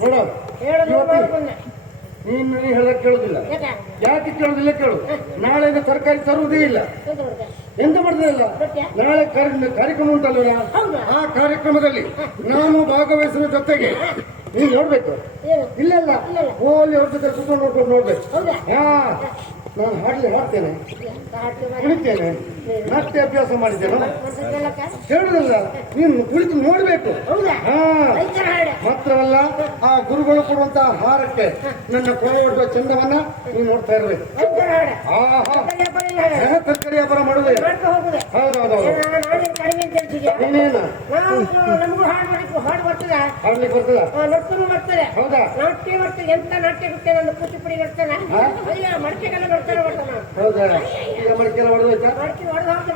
ನೋಡು. ನೀನು ಹೇಳಕ್ ಕೇಳುದಿಲ್ಲ. ಯಾಕೆ ಕೇಳುದಿಲ್ಲ ಕೇಳು. ನಾಳೆಯಿಂದ ತರಕಾರಿ ತರುವುದೇ ಇಲ್ಲ. ಎಂತ ಮಾಡ್ತಿಲ್ಲ. ನಾಳೆ ಕಾರ್ಯಕ್ರಮ ಉಂಟಲ್ವ? ಆ ಕಾರ್ಯಕ್ರಮದಲ್ಲಿ ನಾನು ಭಾಗವಹಿಸುವ ಜೊತೆಗೆ ನೀನು ನೋಡ್ಬೇಕು. ಇಲ್ಲ ಓಲಿ ಅವ್ರ ಜೊತೆ ಕುತ್ಕೊಂಡು ನೋಡ್ಕೊಂಡು ನೋಡ್ಬೇಕು. ಹಾ, ನಾನು ಹಾಡ್ತೇನೆ, ಕುಳಿತೇನೆ, ಮತ್ತೆ ಅಭ್ಯಾಸ ಮಾಡಿದ್ದೇನೆ. ಹೇಳುದಿಲ್ಲ, ನೀನು ಕುಳಿತು ನೋಡ್ಬೇಕು. ಹಾ, ಮಾತ್ರವಲ್ಲ ಆ ಗುರುಗಳು ಕೊಡುವಂತಹ ಆಹಾರಕ್ಕೆ ನನ್ನ ಕೊಡುವ ಚಂದವನ್ನ ನೀವು ನೋಡ್ತಾ ಇರ್ಬೇಕು. ತರಕಾರಿ ವ್ಯಾಪಾರ ಮಾಡುದೇ. ಹೌದೌದು. ನೀನೇನು ಹಾಡ್ಲಿಕ್ಕೆ ಬರ್ತದ? ಹೌದಾ? ನಾಟ್ಯ ಬರ್ತದೆ. ಎಂತ ನಾಟ್ಯ ಗೊತ್ತೇ? ನನ್ನ ಕೂಚಿಪುಡಿ ಬರ್ತಾನೆ. ಮಡಿಕೆಗೆಲ್ಲ ಬರ್ತಾನೆ. ಹೌದಾ? ಈಗ ಮಡಿಕೆಲ್ಲ ಹೊಡೆದೋಯ್ತಾ? ಮಡಿಕೆ ಹೊಡೆದ ಮಡಿಕೆ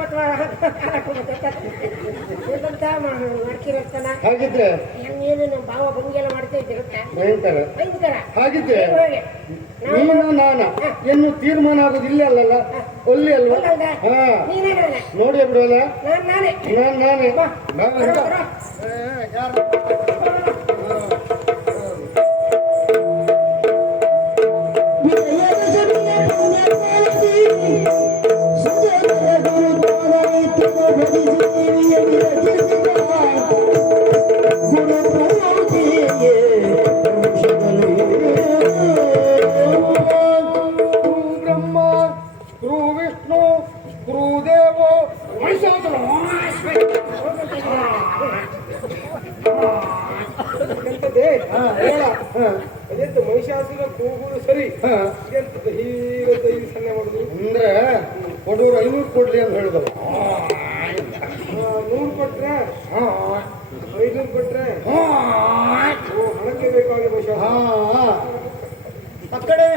ಬರ್ತಾನ. ಹಾಗಿದ್ರೆ ಏನು ಭಾವ ಭಂಗಿಯೆಲ್ಲ ಮಾಡ್ತಾ ಇದ್ದಿರುತ್ತೆ. ಭಯಂಕರ. ಹಾಗಿದ್ರೆ ನೀನು ನಾನ ಏನು ತೀರ್ಮಾನ ಆಗೋದು ಇಲ್ಲೇ ಅಲ್ಲಲ್ಲ, ಒಲ್ಲಿ ಅಲ್ವಾ? ಹಾ, ನೋಡಿ ಬಿಡುವಲ್ಲ. ನಾನೇ ಬ್ರಹ್ಮ, ಗುರು ವಿಷ್ಣು, ಗುರುದೇವ ಮಹಿಷಾಸುರ ಕೂಗುದು ಸರಿ. ಹೀಗಂತ ಈ ಸನ್ನೆ ಮಾಡುದು ಅಂದ್ರೆ ಕೊಡುವರು 500 ಕೊಡ್ಲಿ ಅಂತ ಹೇಳಿದವು. 100 ಕೊಟ್ರೆ 500 ಕೊಟ್ರೆ ಹಣಕ್ಕೆ ಬೇಕಾಗಿ ಬಹುಶಃ. ಮಕ್ಕಳೇ,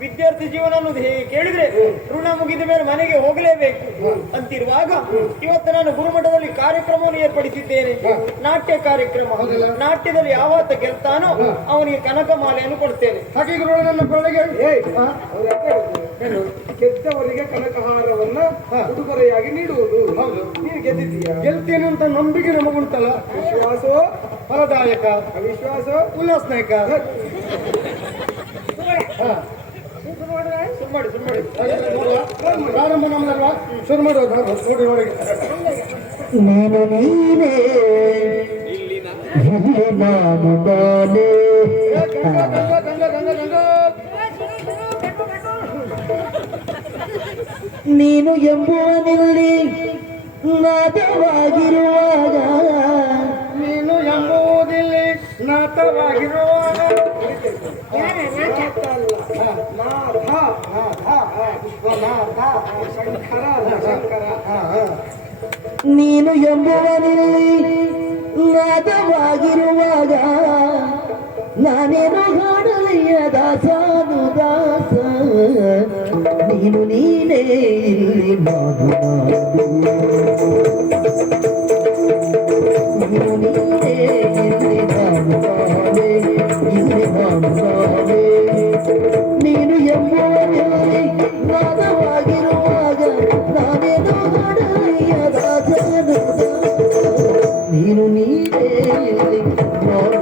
ವಿದ್ಯಾರ್ಥಿ ಜೀವನ ಅನ್ನೋದು ಕೇಳಿದ್ರೆ ಋಣ ಮುಗಿದ ಮೇಲೆ ಮನೆಗೆ ಹೋಗಲೇಬೇಕು. ಅಂತಿರುವಾಗ ಇವತ್ತು ನಾನು ಗುರುಮಠದಲ್ಲಿ ಕಾರ್ಯಕ್ರಮವನ್ನು ಏರ್ಪಡಿಸಿದ್ದೇನೆ. ನಾಟ್ಯ ಕಾರ್ಯಕ್ರಮ. ನಾಟ್ಯದಲ್ಲಿ ಯಾವತ್ತ ಗೆಲ್ತಾನೋ ಅವನಿಗೆ ಕನಕ ಮಾಲೆಯನ್ನು ಕೊಡ್ತೇನೆ. ಹಾಗೆ ಗುರುಗಳು ನನ್ನ ಬೆಳಗ್ಗೆ ಗೆದ್ದವರಿಗೆ ಕನಕಹಾರವನ್ನ ಉಡುಗೊರೆಯಾಗಿ ನೀಡುವುದು. ಹೌದು, ನೀನು ಗೆದ್ದಿದ್ದೀಯ. ಗೆಲ್ತೇನೆ ಅಂತ ನಂಬಿಕೆ ನಮಗುಂಟಲ್ಲ. ವಿಶ್ವಾಸೋ ಫಲದಾಯಕ, ಅವಿಶ್ವಾಸ ಉಲ್ಲಾಸನಾಯಕ. ಪ್ರಾರಂಭ ನಮ್ಮದಲ್ವಾ? ಶುರು ಮಾಡೋದು ಒಳಗೆ. ನೀನು ನೀನೇ ಇಲ್ಲಿ ನಾನು ನಾನೇ. ನೀನು ಎಂಬುವನಿಲ್ಲಿ ನಾದವಾಗಿರುವಾಗ, ನೀನು ಎಂಬುದಿಲ್ಲಿ ನಾಟವಾಗಿರುವಾಗ ನೀನು ಎಂಬುವನಿಲ್ಲಿ ನಾದವಾಗಿರುವಾಗ ನಾನೇನು ಹಾಡಲಿಯ ದಾಸಾನು ದಾಸ. ನೀನು ನೀನೇ ಇಲ್ಲಿ ನಾನು ನಾನೇ. ನೀನು ನೀನೇ ಇಲ್ಲಿ ನಾನು ನಾನೇ, ಇಲ್ಲಿ ನಾನು ನಾನೇ. ನೀನು ಎಂಬುವನಿಲ್ಲಿ ನಾದವಾಗಿರುವಾಗ ನಾನೇನು ಹಾಡಲಿಯ ದಾಸಾನು ದಾಸ. ನೀನು ನೀನೇ ಇಲ್ಲಿ ನಾನು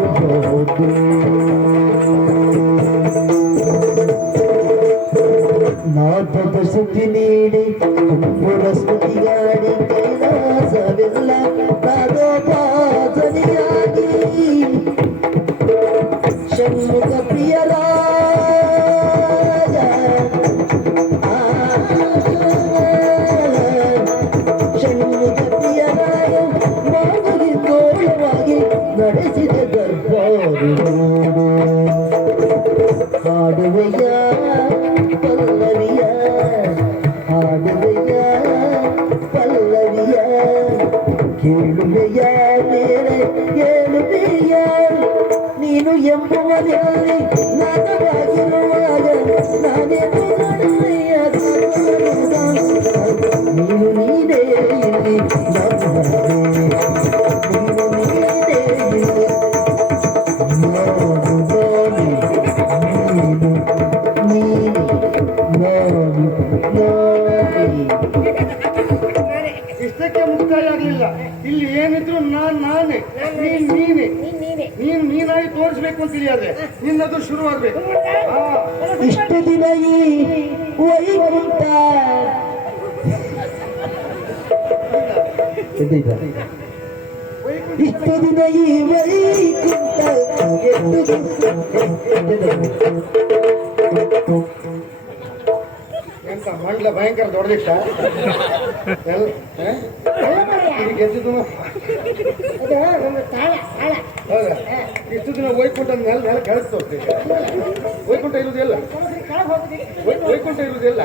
ನಾಟದ ಸುದ್ದಿ ನೀಡಿ ತುಂಬುರ ಸ್ತುತಿಗಾಡಿ ಕೈಲಾಸವೆಲ್ಲ ನಾದೋಪಾಸನೆಯಾಗಿ ಷಣ್ಮುಖ ಪ್ರಿಯರಾಜ ಷಣ್ಮುಖ ಪ್ರಿಯರಾಯ ಮಾನವಿಗೋಳವಾಗಿ ನಡೆಸಿದ ದರ್ಬಾರು ಹಾಡುವೆಯ ಪಲ್ಲವಿಯ, ಹಾಡುವೆಯ ಪಲ್ಲವಿಯ, ಕೇಳುವೆಯ ಮೇಲೆ ಕೇಳುವೆಯ. ನೀನು ಎಂಬುವನಲ್ಲಿ ನಾದವಾಗಿರುವಾಗ ನಾನೇನು ಮಾಡುವೆಯ. ನೀನು ನೀನೇ ಇಲ್ಲಿ ನಾನು ನಾನೇ. ನೀನು ನೀನೇ ಇಲ್ಲಿ ನಾನು ನಾನೇ. ನೀನು ನೀನು ನಾನು ನಾನೇ. ಇಷ್ಟಕ್ಕೆ ಮುಕ್ತಾಯ ಆಗಲಿಲ್ಲ. ಇಲ್ಲಿ ಏನಿದ್ರು ನಾನೇ, ನೀನೇ, ನೀನು ನೀನಾಗಿ ತೋರಿಸ್ಬೇಕು ಅಂತ ತಿಳಿಯಾದ್ರೆ ನಿನ್ನದು ಶುರುವಾಗ್ಬೇಕು. ಇಷ್ಟು ದಿನ ಈ ವೈಕುಂಠ ಇಷ್ಟು ದಿನ ಈ ವೈಕುಂಠ ಎಂತ ಮಂಡ್ಲ ಭಯಂಕರ ದೊಡ್ಡದಿಟ್ಟ ಈಗ ಗೆದ್ದಿದ್ದು. ಹೌದಾ? ಇಷ್ಟು ದಿನ ವೈಕುಂಠ ನೆಲ ಕೆಳಗೆ ತೋರ್ತಿದ್ದೆ. ವೈಕುಂಠ ಇರುವುದಿಲ್ಲ, ವೈಕುಂಠ ಇರುವುದಿಲ್ಲ,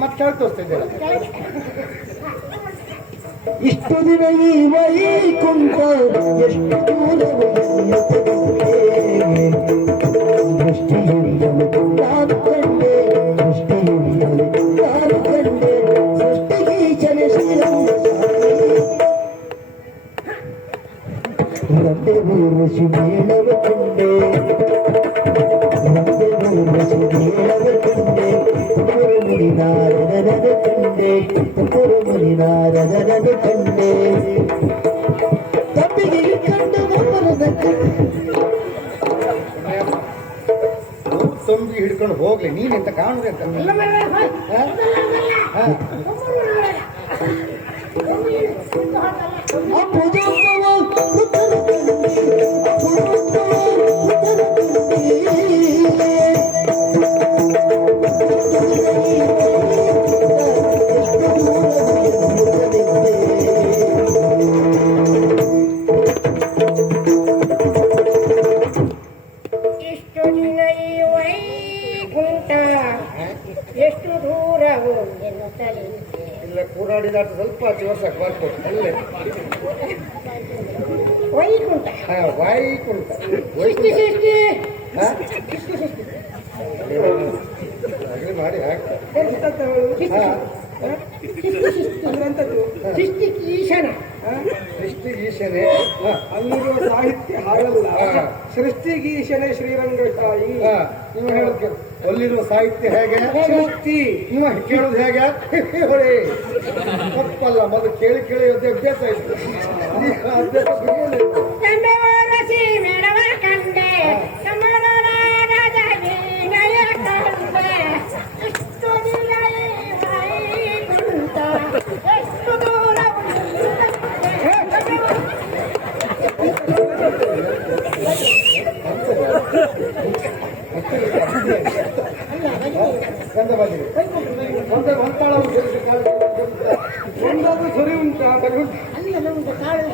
ಮತ್ತೆ ಕೆಳಗೆ ತೋರಿಸ್ತಿದ್ದೆ. ಇಷ್ಟು ದಿನ ಈ ವೈಕುಂಠ ಎಷ್ಟು ದೃಷ್ಟಿಯುಳಿಯಲು ನಾನು ಕಂಡೆ, ದೃಷ್ಟಿಯುಳಿಯಲು ನಾನು ಕಂಡೆ. ಸೃಷ್ಟಿಗೀಚನೆ ರಂದೆ ಊರ್ವಶಿ ಮೇಳವ ಕಂಡೆ, ರಂದೆ ಊರ್ವಶಿ ಮೇಳವ ಕಂಡೆ. ತುಮರು ಮುನಿನಾರದನದ ಕಂಡೆ, ತುಮರು ಮುನಿನಾರದನದ ಕಂಡೆ. ತಪ್ಪಿಗೆ ಕಂಡು ನಮ್ಮರದ ತಂಬಿ ಹಿಡ್ಕೊಂಡು ಹೋಗ್ಲಿ, ನೀನೆಂತ ಕಾಣುದೆ ಅಂತ. ಇಷ್ಟು ದಿನ ಈ ವೈಕುಂಠ ಎಷ್ಟು ದೂರವು ಎನ್ನುತ್ತಲೇ ಇಲ್ಲ ಕೂರಾಡಿದಾಟ ಸ್ವಲ್ಪ ಜೋರ್ಸಕ್ ಬರ್ಬೋದು ಅಲ್ಲೇ. ವೈಕುಂಠ ವೈಕುಂಠ ಸೃಷ್ಟಿ ಸೃಷ್ಟಿ ಅಗ್ರಿ ಮಾಡಿ ಹಾಕ್ತಾರೆ. ಅಂದ್ರೆ ಅಂತದ್ದು ಸೃಷ್ಟಿ ಈಶಾನ. ಸೃಷ್ಟಿಗೀಶನೇ ಅಲ್ಲಿರುವ ಸಾಹಿತ್ಯ ಹಾಗಲ್ಲ. ಸೃಷ್ಟಿಗೀಶನೇ ಶ್ರೀರಂಗಕಾಯಿ. ನೀವು ಹೇಳೋದು ಅಲ್ಲಿರುವ ಸಾಹಿತ್ಯ ಹೇಗೆ ಸೃಷ್ಟಿ ನೀವು ಕೇಳೋದು ಹೇಗೆ ಹೊಳೆ ತಪ್ಪಲ್ಲ. ಮೊದಲು ಕೇಳಿ ಕೇಳಿ ಅಭ್ಯಾಸ ಇತ್ತು. ಅಭ್ಯಾಸ ಬಿಡಲಿಲ್ಲ. ಚಂದವರಸಿ ಮೇಳವ ಕಂಡೆ ಕಮಲದ ರಾಜ ವೀಣಯ ಕಂಡೆ ಎಷ್ಟು ಕುಂತ ಎಷ್ಟು ದೂರ ಒಂದಾದ್ರೂ ಸರಿ ಉಂಟಾ ಸರಿ ಉಂಟು ಅಲ್ಲಿ ನಮ್ದು ತಾಳು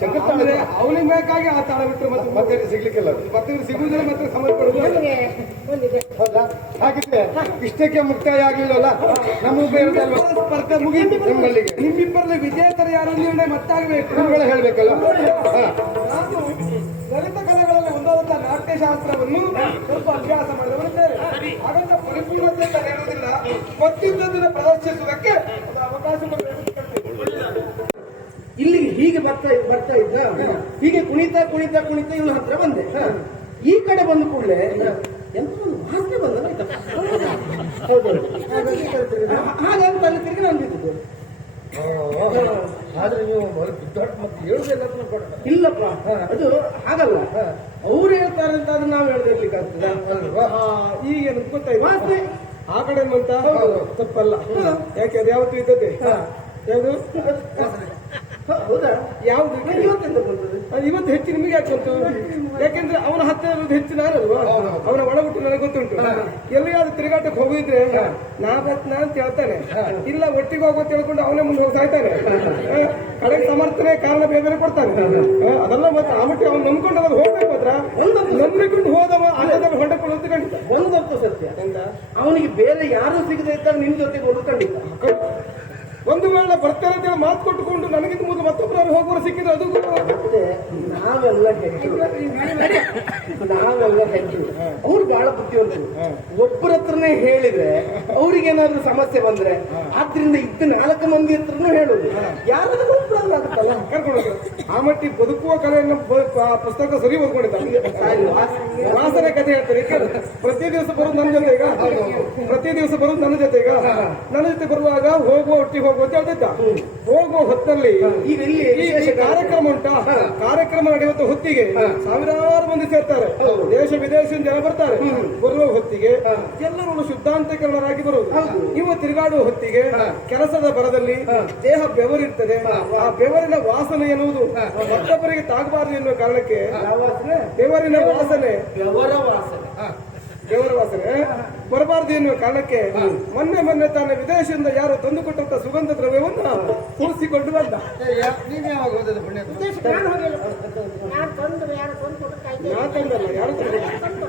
ಜಗತ್ತಾದ್ರೆ ಅವನಿಗೆ ಬೇಕಾಗಿ ಆ ತಾಳ ಬಿಟ್ಟರೆ ಮತ್ತೆ ಸಿಗ್ಲಿಕ್ಕಿಲ್ಲ. ಮತ್ತೆ ಸಿಗುವುದಿಲ್ಲ, ಮತ್ತೆ ಸಮಯ ಕೊಡುವುದು. ನಮಗೆ ಒಂದಿದೆ. ಹೌದಾ? ಹಾಗಿದ್ರೆ ಇಷ್ಟಕ್ಕೆ ಮುಕ್ತಾಯ ಆಗ್ಲಿಲ್ಲಲ್ಲ. ನಮ್ಮ ಸ್ಪರ್ಧೆ ಮುಗಿಯಿತು ನಮ್ಮಲ್ಲಿಗೆ. ನಿಮ್ಮಿಬ್ಬರಲ್ಲಿ ವಿಜೇತರು ಯಾರು ನಿರ್ಣಯ ಮತ್ತಾಗಬೇಕು. ನಿಮ್ಗಳ ಹೇಳ್ಬೇಕಲ್ಲ. ನಾನು ಲಲಿತ ಕಲೆಗಳಲ್ಲಿ ಒಂದಾದಂತಹ ನಾಟ್ಯಶಾಸ್ತ್ರವನ್ನು ಸ್ವಲ್ಪ ಅಭ್ಯಾಸ ಮಾಡಿದವರಿದ್ದೇನೆ. ಹಾಗಂತ ಪರಿಪೂರ್ಣತೆ ಅಂತ ಹೇಳುವುದಿಲ್ಲ. ಗೊತ್ತಿದ್ದದನ್ನು ಪ್ರದರ್ಶಿಸುವುದಕ್ಕೆ ಒಂದು ಅವಕಾಶ ಕೊಡಬೇಕು. ಇಲ್ಲಿ ಹೀಗೆ ಬರ್ತಾ ಇದ್ದ ಹೀಗೆ ಕುಣಿತಾ ಇವನ ಹತ್ರ ಬಂದೆ. ಈ ಕಡೆ ಬಂದ ಕೂಡಲೇ ಎಂತ ಒಂದು ವಾಸನೆ ಬಂದ ಹಾಗಂತ ಅಲ್ಲಿ ತಿರುಗಿ ನಾನು ಬಿದ್ದಿದ್ದು. ಆದ್ರೆ ನೀವು ಮತ್ತೆ ಹೇಳುದಿಲ್ಲ. ಇಲ್ಲಪ್ಪ, ಅದು ಹಾಗಲ್ಲ. ಅವ್ರು ಹೇಳ್ತಾರೆ ಅಂತ ಅದನ್ನ ನಾವು ಹೇಳ್ದಿರ್ಲಿಕ್ಕೆ ಆಗ್ತದೆ. ಈಗೇನು ಗೊತ್ತಾಯ್ತು ವಾಸನೆ ಆ ಕಡೆ ಅಂತ ತಪ್ಪಲ್ಲ. ಯಾಕೆ ಅದು ಯಾವತ್ತೂ ಇದ್ದದ್ದೇ. ಯಾವುದು ಹೌದಾ? ಯಾವ್ದು ಇವತ್ತೆಂತ ಬಂದದ್ದು? ಇವತ್ತು ಹೆಚ್ಚು ನಿಮಗೆ ಯಾಕೆ ಗೊತ್ತು? ಯಾಕೆಂದ್ರೆ ಅವನ ಹತ್ತಿರ ಇರೋದು ಹೆಚ್ಚು ನಾನಲ್ವಾ. ಅವನ ಒಳಗುಟ್ಟು ನನಗೆ ಗೊತ್ತುಂಟು. ಎಲ್ಲಿಯಾದ್ರೂ ತಿರುಗಾಟಕ್ಕೆ ಹೋಗಿದ್ರೆ ನಾ ಬತ್ನಾ ಅಂತ ಹೇಳ್ತಾನೆ. ಇಲ್ಲ ಒಟ್ಟಿಗೆ ಹೋಗೋ ತಿಳ್ಕೊಂಡು ಅವನೇ ಮುಂದೆ ಹೋಗಿ ಸಾಯ್ತಾನೆ. ಕಡೆಗೆ ಸಮರ್ಥನೆ ಕಾರಣ ಬೇರೆ ಕೊಡ್ತಾನೆ. ಅದೆಲ್ಲ ಮತ್ತೆ ಆ ಮಟ್ಟಿಗೆ ಅವ್ನು ನಂಬ್ಕೊಂಡು ಅವ್ರು ಹೋಗ್ಬೇಕು ಮಾತ್ರ. ನಂಬಿಕೊಂಡು ಹೋದವ ಅನ್ನದ ಹೊಂಡಕೊಳ್ಳೋದು ಖಂಡಿತ. ಒಂದಂತೂ ಸತ್ಯ, ಅವನಿಗೆ ಬೇರೆ ಯಾರು ಸಿಗದೆ ಇದ್ದಾಗ ನಿಮ್ ಜೊತೆಗೆ ಹೋಗೋದು ಖಂಡಿತ. ಒಂದು ವೇಳೆ ಬರ್ತೇನೆ ಅಂತ ಮಾತು ಕೊಟ್ಟುಕೊಂಡು ನನಗಿಂತ ಮುಂದೆ ಮತ್ತೊಬ್ಬರು ಹೋಗೋರು ಸಿಕ್ಕಿದ್ರೆ ಅದು ಮತ್ತೆ ನಾವೆಲ್ಲ ಹೆಜ್ಜು ಅವ್ರು ಬಹಳ ಬುದ್ಧಿವಂತರು. ಒಬ್ಬರ ಹತ್ರನೇ ಹೇಳಿದ್ರೆ ಅವ್ರಿಗೇನಾದ್ರೂ ಸಮಸ್ಯೆ ಬಂದ್ರೆ ಆದ್ರಿಂದ ಇದ್ದ 4 ಮಂದಿ ಹತ್ರನೂ ಹೇಳುದು. ಯಾರಾದ್ರೂ ಒಬ್ಬರಲ್ಲ ಆಗುತ್ತಲ್ಲ ಕರ್ಕೊಂಡು ಆ ಮಟ್ಟಿ ಬದುಕುವ ಕಲೆಯನ್ನು ಪುಸ್ತಕ ಸರಿ ಓದ್ಕೊಂಡಿದ್ದ. ವಾಸನೆ ಕಥೆ ಹೇಳ್ತಾರೆ. ಪ್ರತಿ ದಿವಸ ಬರೋದು ನನ್ನ ಜೊತೆ. ಈಗ ಪ್ರತಿ ದಿವಸ ಬರೋದು ನನ್ನ ಜೊತೆ. ಈಗ ನನ್ನ ಜೊತೆ ಬರುವಾಗ ಹೋಗುವ ಒಟ್ಟಿಗೆ ಹೋಗುವ ಅಂತ ಹೇಳ್ತಿದ್ದ. ಹೋಗುವ ಹೊತ್ತಲ್ಲಿ ಈಗ ಇಲ್ಲಿ ಈ ಕಾರ್ಯಕ್ರಮ ಉಂಟಾ, ಕಾರ್ಯಕ್ರಮ ನಡೆಯುವಂತ ಹೊತ್ತಿಗೆ ಸಾವಿರಾರು ಮಂದಿ ಸೇರ್ತಾರೆ. ದೇಶ ವಿದೇಶದಿಂದ ಜನ ಬರ್ತಾರೆ. ಬರುವ ಹೊತ್ತಿಗೆ ಎಲ್ಲರೂ ಶುದ್ಧಾಂತಕರಣರಾಗಿ ಬರುವುದು. ಇವು ತಿರುಗಾಡುವ ಹೊತ್ತಿಗೆ ಕೆಲಸದ ಬರದಲ್ಲಿ ದೇಹ ಬೆವರಿರ್ತದೆ. ಆ ಬೆವರಿನ ವಾಸನೆ ಎನ್ನುವುದು ಮತ್ತೊಬ್ಬರಿಗೆ ತಾಗಬಾರದು ಎನ್ನುವ ಕಾರಣಕ್ಕೆ ಬೆವರಿನ ವಾಸನೆ ದೇವರ ವಾಸನೆ ಬರಬಾರದು ಎನ್ನುವ ಕಾರಣಕ್ಕೆ ಮೊನ್ನೆ ತಾನೇ ವಿದೇಶದಿಂದ ಯಾರು ತಂದುಕೊಟ್ಟಂತ ಸುಗಂಧ ದ್ರವ್ಯವನ್ನು ಕೂರಿಸಿಕೊಂಡು ಬಂದ. ನೀವು ಯಾವಾಗ ಹೋದದ್ದು ಪುಣ್ಯ? ನಾನು ಹೋಗಿಲ್ಲ. ನಾನು ತಂದು ಯಾರು ತಂದು ಕೊಡ್ತಾ ನಾ ತಂದಲ್ಲ, ಯಾರು ತಂದು.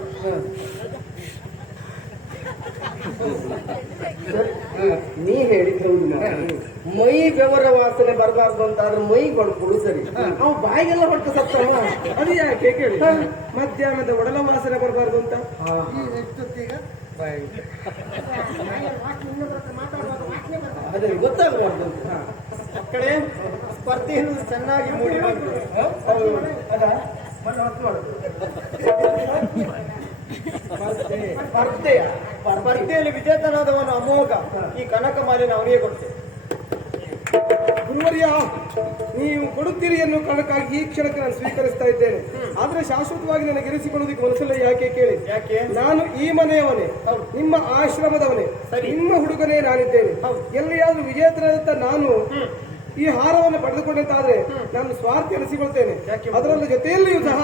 ನೀ ಹೇಳಿದ್ ಹೌದು. ಮೈ ಬೆವರ ವಾಸನೆ ಬರಬಾರ್ದು ಅಂತ ಆದ್ರೆ ಮೈ ಕೊಡು ಸರಿ. ಅವ್ ಬಾಯಿಗೆಲ್ಲ ಹೊಟ್ಟು ಸತ್ತವ. ಅದು ಯಾಕೆ ಕೇಳಿ. ಮಧ್ಯಾಹ್ನದ ಒಡಲ ವಾಸನೆ ಬರಬಾರ್ದು ಅಂತ ಅದೇ ಗೊತ್ತಾಗಬಾರ್ದು ಅಂತ. ಮಕ್ಕಳೇ, ಸ್ಪರ್ಧೆಯನ್ನು ಚೆನ್ನಾಗಿ ಮೂಡಿ ಸ್ಪರ್ಧೆಯಲ್ಲಿ ವಿಜೇತನಾದವನು ಅಮೋಘ. ಈ ಕನಕ ಮಾಲಿನ ಅವನಿಗೆ ಕೊಡ್ತೇನೆ. ಗುರುವರ್ಯ, ನೀವು ಕೊಡುತ್ತೀರಿ ಎನ್ನುವ ಕಾರಣಕ್ಕಾಗಿ ಈ ಕ್ಷಣಕ್ಕೆ ನಾನು ಸ್ವೀಕರಿಸ್ತಾ ಇದ್ದೇನೆ. ಆದ್ರೆ ಶಾಶ್ವತವಾಗಿ ನನಗೆ ಇರಿಸಿಕೊಳ್ಳುವುದಕ್ಕೆ ಮನಸ್ಸಲ್ಲ. ಯಾಕೆ ಕೇಳಿ. ನಾನು ಈ ಮನೆಯವನೇ, ನಿಮ್ಮ ಆಶ್ರಮದವನೇ, ನಿಮ್ಮ ಹುಡುಗನೇ ನಾನಿದ್ದೇನೆ. ಎಲ್ಲಿಯಾದ್ರೂ ವಿಜೇತನಾದಂತ ನಾನು ಈ ಹಾರವನ್ನು ಪಡೆದುಕೊಂಡಂತಾದ್ರೆ ನಾನು ಸ್ವಾರ್ಥಿ ಅನಿಸಿಕೊಳ್ತೇನೆ. ಅದರ ಜೊತೆಯಲ್ಲಿಯೂ ಸಹ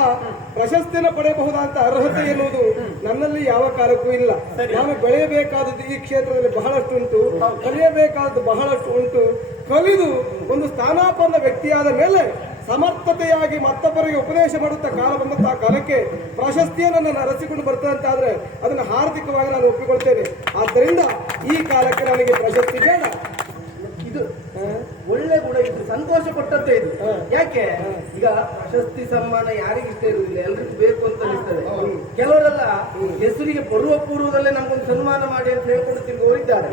ಪ್ರಶಸ್ತಿಯನ್ನು ಪಡೆಯಬಹುದಾದಂತ ಅರ್ಹತೆ ಎನ್ನುವುದು ನನ್ನಲ್ಲಿ ಯಾವ ಕಾಲಕ್ಕೂ ಇಲ್ಲ. ನಾನು ಬೆಳೆಯಬೇಕಾದದ್ದು ಈ ಕ್ಷೇತ್ರದಲ್ಲಿ ಬಹಳಷ್ಟು ಉಂಟು, ಕಲಿಯಬೇಕಾದದ್ದು ಬಹಳಷ್ಟು ಉಂಟು. ಕಲಿದು ಒಂದು ಸ್ಥಾನಾಪನ್ನ ವ್ಯಕ್ತಿಯಾದ ಮೇಲೆ ಸಮರ್ಥತೆಯಾಗಿ ಮತ್ತೊಬ್ಬರಿಗೆ ಉಪದೇಶ ಮಾಡುತ್ತಾ ಕಾಲ ಬಂದಂತಹ ಕಾಲಕ್ಕೆ ಪ್ರಶಸ್ತಿಯನ್ನು ನಾನು ಅರಸಿಕೊಂಡು ಬರ್ತದೆ ಅಂತಾದ್ರೆ ಅದನ್ನು ಹಾರ್ದಿಕವಾಗಿ ನಾನು ಒಪ್ಪಿಕೊಳ್ತೇನೆ. ಆದ್ದರಿಂದ ಈ ಕಾಲಕ್ಕೆ ನನಗೆ ಪ್ರಶಸ್ತಿ ಬೇಡ. ಇದು ಒಳ್ಳೆ ಗುಣ ಇತ್ತು, ಸಂತೋಷ ಕೊಟ್ಟಂತೆ ಇದು. ಯಾಕೆ ಈಗ ಪ್ರಶಸ್ತಿ ಸನ್ಮಾನ ಯಾರಿಗೆ ಇಷ್ಟ ಇರುವುದಿಲ್ಲ, ಎಲ್ರಿಗೂ ಬೇಕು ಅಂತ ಅನಿಸ್ತದೆ. ಕೆಲವರೆಲ್ಲ ಹೆಸರಿಗೆ ಬರುವ ಪೂರ್ವದಲ್ಲೇ ನಮ್ಗೊಂದು ಸನ್ಮಾನ ಮಾಡಿ ಅಂತ ಹೇಳ್ಕೊಂಡು ತಿರುಗುವವರಿದ್ದಾರೆ.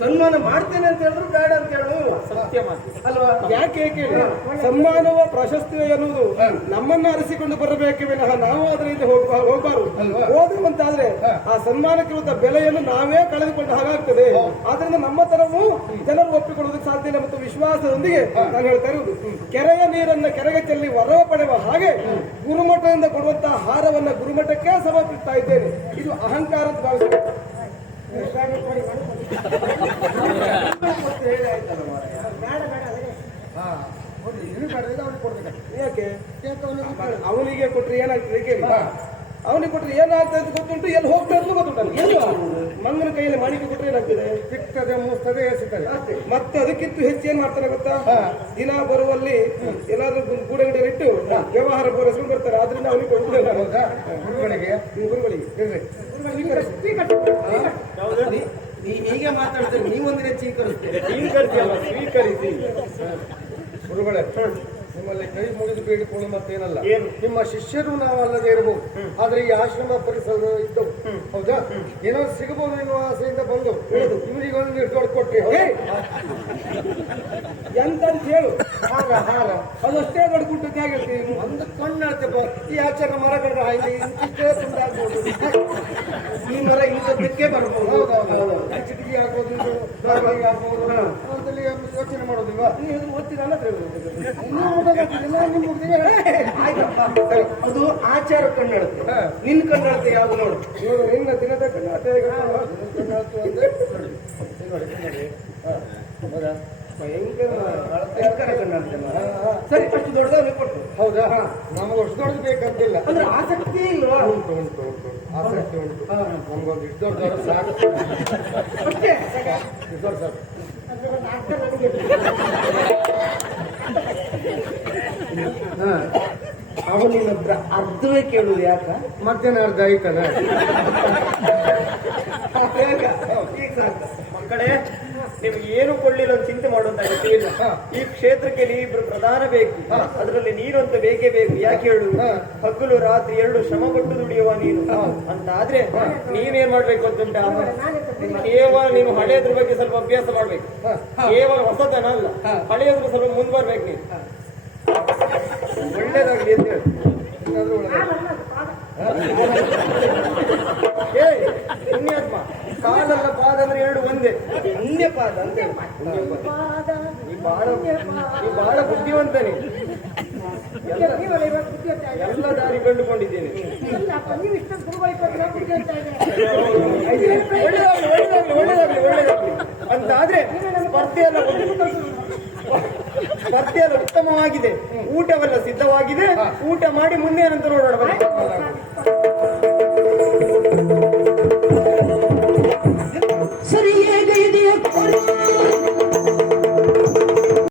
ಸನ್ಮಾನ ಮಾಡ್ತೇನೆ ಅಂತ ಹೇಳಿದ್ರು ಬೇಡ ಅಂತ ಹೇಳುವ ಸತ್ಯ ಮಾತು ಅಲ್ವಾ? ಯಾಕೆ ಕೇಳಿ, ಸನ್ಮಾನವ ಪ್ರಶಸ್ತಿ ಎನ್ನುವುದು ನಮ್ಮನ್ನ ಅರಸಿಕೊಂಡು ಬರಬೇಕೆ ವಿನಃ ನಾವು ಅದರ ಹಿಂದೆ ಹೋಗಬಾರದು. ಹೋಗುವಂತಾದ್ರೆ ಆ ಸನ್ಮಾನಕ್ಕಿರುವಂತ ಬೆಲೆಯನ್ನು ನಾವೇ ಕಳೆದುಕೊಂಡು ಹಾಗಾಗ್ತದೆ. ಆದ್ರಿಂದ ನಮ್ಮ ತರವು ಜನರು ಒಪ್ಪಿಕೊಳ್ಳುವುದಕ್ಕೆ ಸಾಧ್ಯ ಇಲ್ಲ. ಮತ್ತು ವಿಶ್ವಾಸದೊಂದಿಗೆ ನಾನು ಹೇಳ್ತಾ ಇರುವುದು, ಕೆರೆಯ ನೀರನ್ನ ಕೆರೆಗೆ ಚೆಲ್ಲಿ ವರವ ಪಡೆಯುವ ಹಾಗೆ ಗುರುಮಠದಿಂದ ಕೊಡುವಂತಹ ಹಾರವನ್ನ ಗುರುಮಠಕ್ಕೆ ಸಮರ್ಪಿಸ್ತಾ ಇದ್ದೇನೆ. ಇದು ಅಹಂಕಾರದ ಭಾವಿಸಬೇಕು. ಯಾಕೆ ಅವನಿಗೆ ಕೊಟ್ರೆ ಏನಾಗ್ತದೆ ಕೇಳಿ, ಅವನಿಗೆ ಕೊಟ್ರೆ ಏನಾಗ್ತದೆ ಅಂತ ಗೊತ್ತುಂಟು, ಎಲ್ಲಿ ಹೋಗ್ತಾ ಇರೋದು ಗೊತ್ತುಂಟು. ಎಲ್ಲ ಮಂಗನ ಕೈಯಲ್ಲಿ ಮಣಿಕೆ ಕೊಟ್ರೆ ಏನಾಗ್ತದೆ, ಸಿಗ್ತದೆ ಮೂಸ್ತದೆ ಎಸಿತದೆ. ಮತ್ತೆ ಅದಕ್ಕಿಂತ ಹೆಚ್ಚು ಏನ್ ಮಾಡ್ತಾನೆ ಗೊತ್ತಾ, ದಿನ ಬರುವಲ್ಲಿ ಏನಾದ್ರೂ ಗೂಡಂಗಡಿಯಲ್ಲಿಟ್ಟು ವ್ಯವಹಾರ ಪೂರೈಸ್ಕೊಂಡು ಬರ್ತಾರೆ. ಆದ್ರಿಂದ ಅವನಿಗೆ ಕೊಡುವುದಿಲ್ಲ. ಗುರುಗಳಿಗೆ ಹೀಗೆ ಮಾತಾಡ್ತೇವೆ, ನೀವೊಂದಿನ ಸ್ವೀಕರಿಸಿ. ಗುರುಗಳೇ, ನಿಮ್ಮಲ್ಲಿ ಕೈ ಮುಗಿದು ಬೇಡಿಕೊಳ್ಳು ಮತ್ತೇನಲ್ಲ. ನಿಮ್ಮ ಶಿಷ್ಯರು ನಾವಲ್ಲದೆ ಇರಬಹುದು, ಆದ್ರೆ ಈ ಆಶ್ರಮ ಪರಿಸರ ಇದ್ದವು. ಹೌದಾ? ಏನೋ ಸಿಗಬಹುದು ಎನ್ನುವ ಆಸೆಯಿಂದ ಬಂದು ಇವರಿಗೆ ಒಂದು ನಿರ್ಧಾರ ಕೊಟ್ಟೆ. ಎಂತ ಅಂತ ಹೇಳು, ಹಾರ ಹಾರ ಅದಷ್ಟೇ ದೊಡ್ಡ ಆಗಿರ್ತೀವಿ. ಒಂದು ಕಣ್ಣಾಡ್ತೆ ಈ ಆಚರಣೆ ಮರಗಳ ಇಂತಿಷ್ಟೇ ತುಂಡಾಗ್ಬೋದು. ಈ ಮರ ಇಂಥದ್ದಕ್ಕೆ ಬರ್ಬೋದು. ಚಿಟಿಕಿ ಆಗ್ಬೋದು, ಆಗ್ಬೋದು. ಅದ್ರಲ್ಲಿ ಯೋಚನೆ ಮಾಡೋದಿಲ್ವಾ? ನೀವು ಓದ್ತೀರಲ್ಲ ನಿಮ್ಗೆ ಅದು ಆಚಾರ ಕಣ್ಣಾಡುತ್ತೆ. ನಿನ್ ಕಣ್ಣಾಡುತ್ತೆ ಯಾವ ನೋಡು, ಇವರು ನಿನ್ನ ದಿನದ ಕಣ್ಣಾಡ್ತೆ ಭಯಂಕರ ಕಣ್ಣಾಡುತ್ತೆ. ಸರಿ, ಅಷ್ಟು ದೊಡ್ಡದವನಿಗೆ ಕೊಟ್ಟು. ಹೌದಾ? ನಮಗೆ ಅಷ್ಟು ದೊಡ್ಡದು ಬೇಕಂತಿಲ್ಲ. ಅಂದ್ರೆ ಆಸಕ್ತಿ ಇಲ್ವಾ? ಉಂಟು ಉಂಟು ಉಂಟು ಆಸಕ್ತಿ ಉಂಟು. ನಮ್ಗೊಂದು ಇಷ್ಟು ದೊಡ್ಡ ಸಾಕು. ಅಷ್ಟೇ ಇಷ್ಟು ದೊಡ್ಡ ಸಾಕು. ಅವನಿನ ಅರ್ಧವೇ ಕೇಳುದು ಯಾಕ? ಮಧ್ಯಾಹ್ನ ಅರ್ಧ ಆಯ್ತಲ್ಲ. ಮಕ್ಕಳೇ, ನಿಮ್ಗೆ ಏನು ಕೊಳ್ಳಿಲ್ಲ ಅಂತ ಚಿಂತೆ ಮಾಡುವಂತ ಅಗತ್ಯ ಇಲ್ಲ. ಈ ಕ್ಷೇತ್ರಕ್ಕೆ ನೀವಿಬ್ರು ಪ್ರಧಾನ ಬೇಕು, ಅದರಲ್ಲಿ ನೀರಂತ ಬೇಕೇ ಬೇಕು. ಯಾಕೆ ಹೇಳು, ಹಗಲು ರಾತ್ರಿ 2 ಶ್ರಮ ಪಟ್ಟು ದುಡಿಯುವ ನೀನು ಅಂತ ಆದ್ರೆ ನೀವೇನ್ ಮಾಡ್ಬೇಕು ಅಂತುಂಟ, ಕೇವಲ ನೀವು ಹಳೆಯದ್ರ ಬಗ್ಗೆ ಸ್ವಲ್ಪ ಅಭ್ಯಾಸ ಮಾಡ್ಬೇಕು. ಕೇವಲ ಹೊಸತನ ಅಲ್ಲ, ಹಳೆಯದ್ರ ಸ್ವಲ್ಪ ಮುಂದೆ ಬರ್ಬೇಕು. ನೀನು ಒಳ್ಳೇದಾಗ್ಲಿ ಅಂತ ಹೇಳಿ. ಪುಣ್ಯಾತ್ಮ, ಕಾಲಲ್ಲ ಪಾದ ಅಂದ್ರೆ 2 ಒಂದೇ. ಪುಣ್ಯ ಪಾದ ಅಂತ ನೀ ಬಹಳ ಬುದ್ಧಿವಂತನೇ. ಎಲ್ಲ ದಾರಿ ಕಂಡುಕೊಂಡಿದ್ದೇನೆ. ಒಳ್ಳೇದಾಗ್ಲಿ ಅಂತ ಆದ್ರೆ ಸ್ಪರ್ಧೆ ಎಲ್ಲ ಉತ್ತಮವಾಗಿದೆ, ಊಟವೆಲ್ಲ ಸಿದ್ಧವಾಗಿದೆ. ಊಟ ಮಾಡಿ ಮುಂದೆ ನಂತರ ನೋಡೋಣ.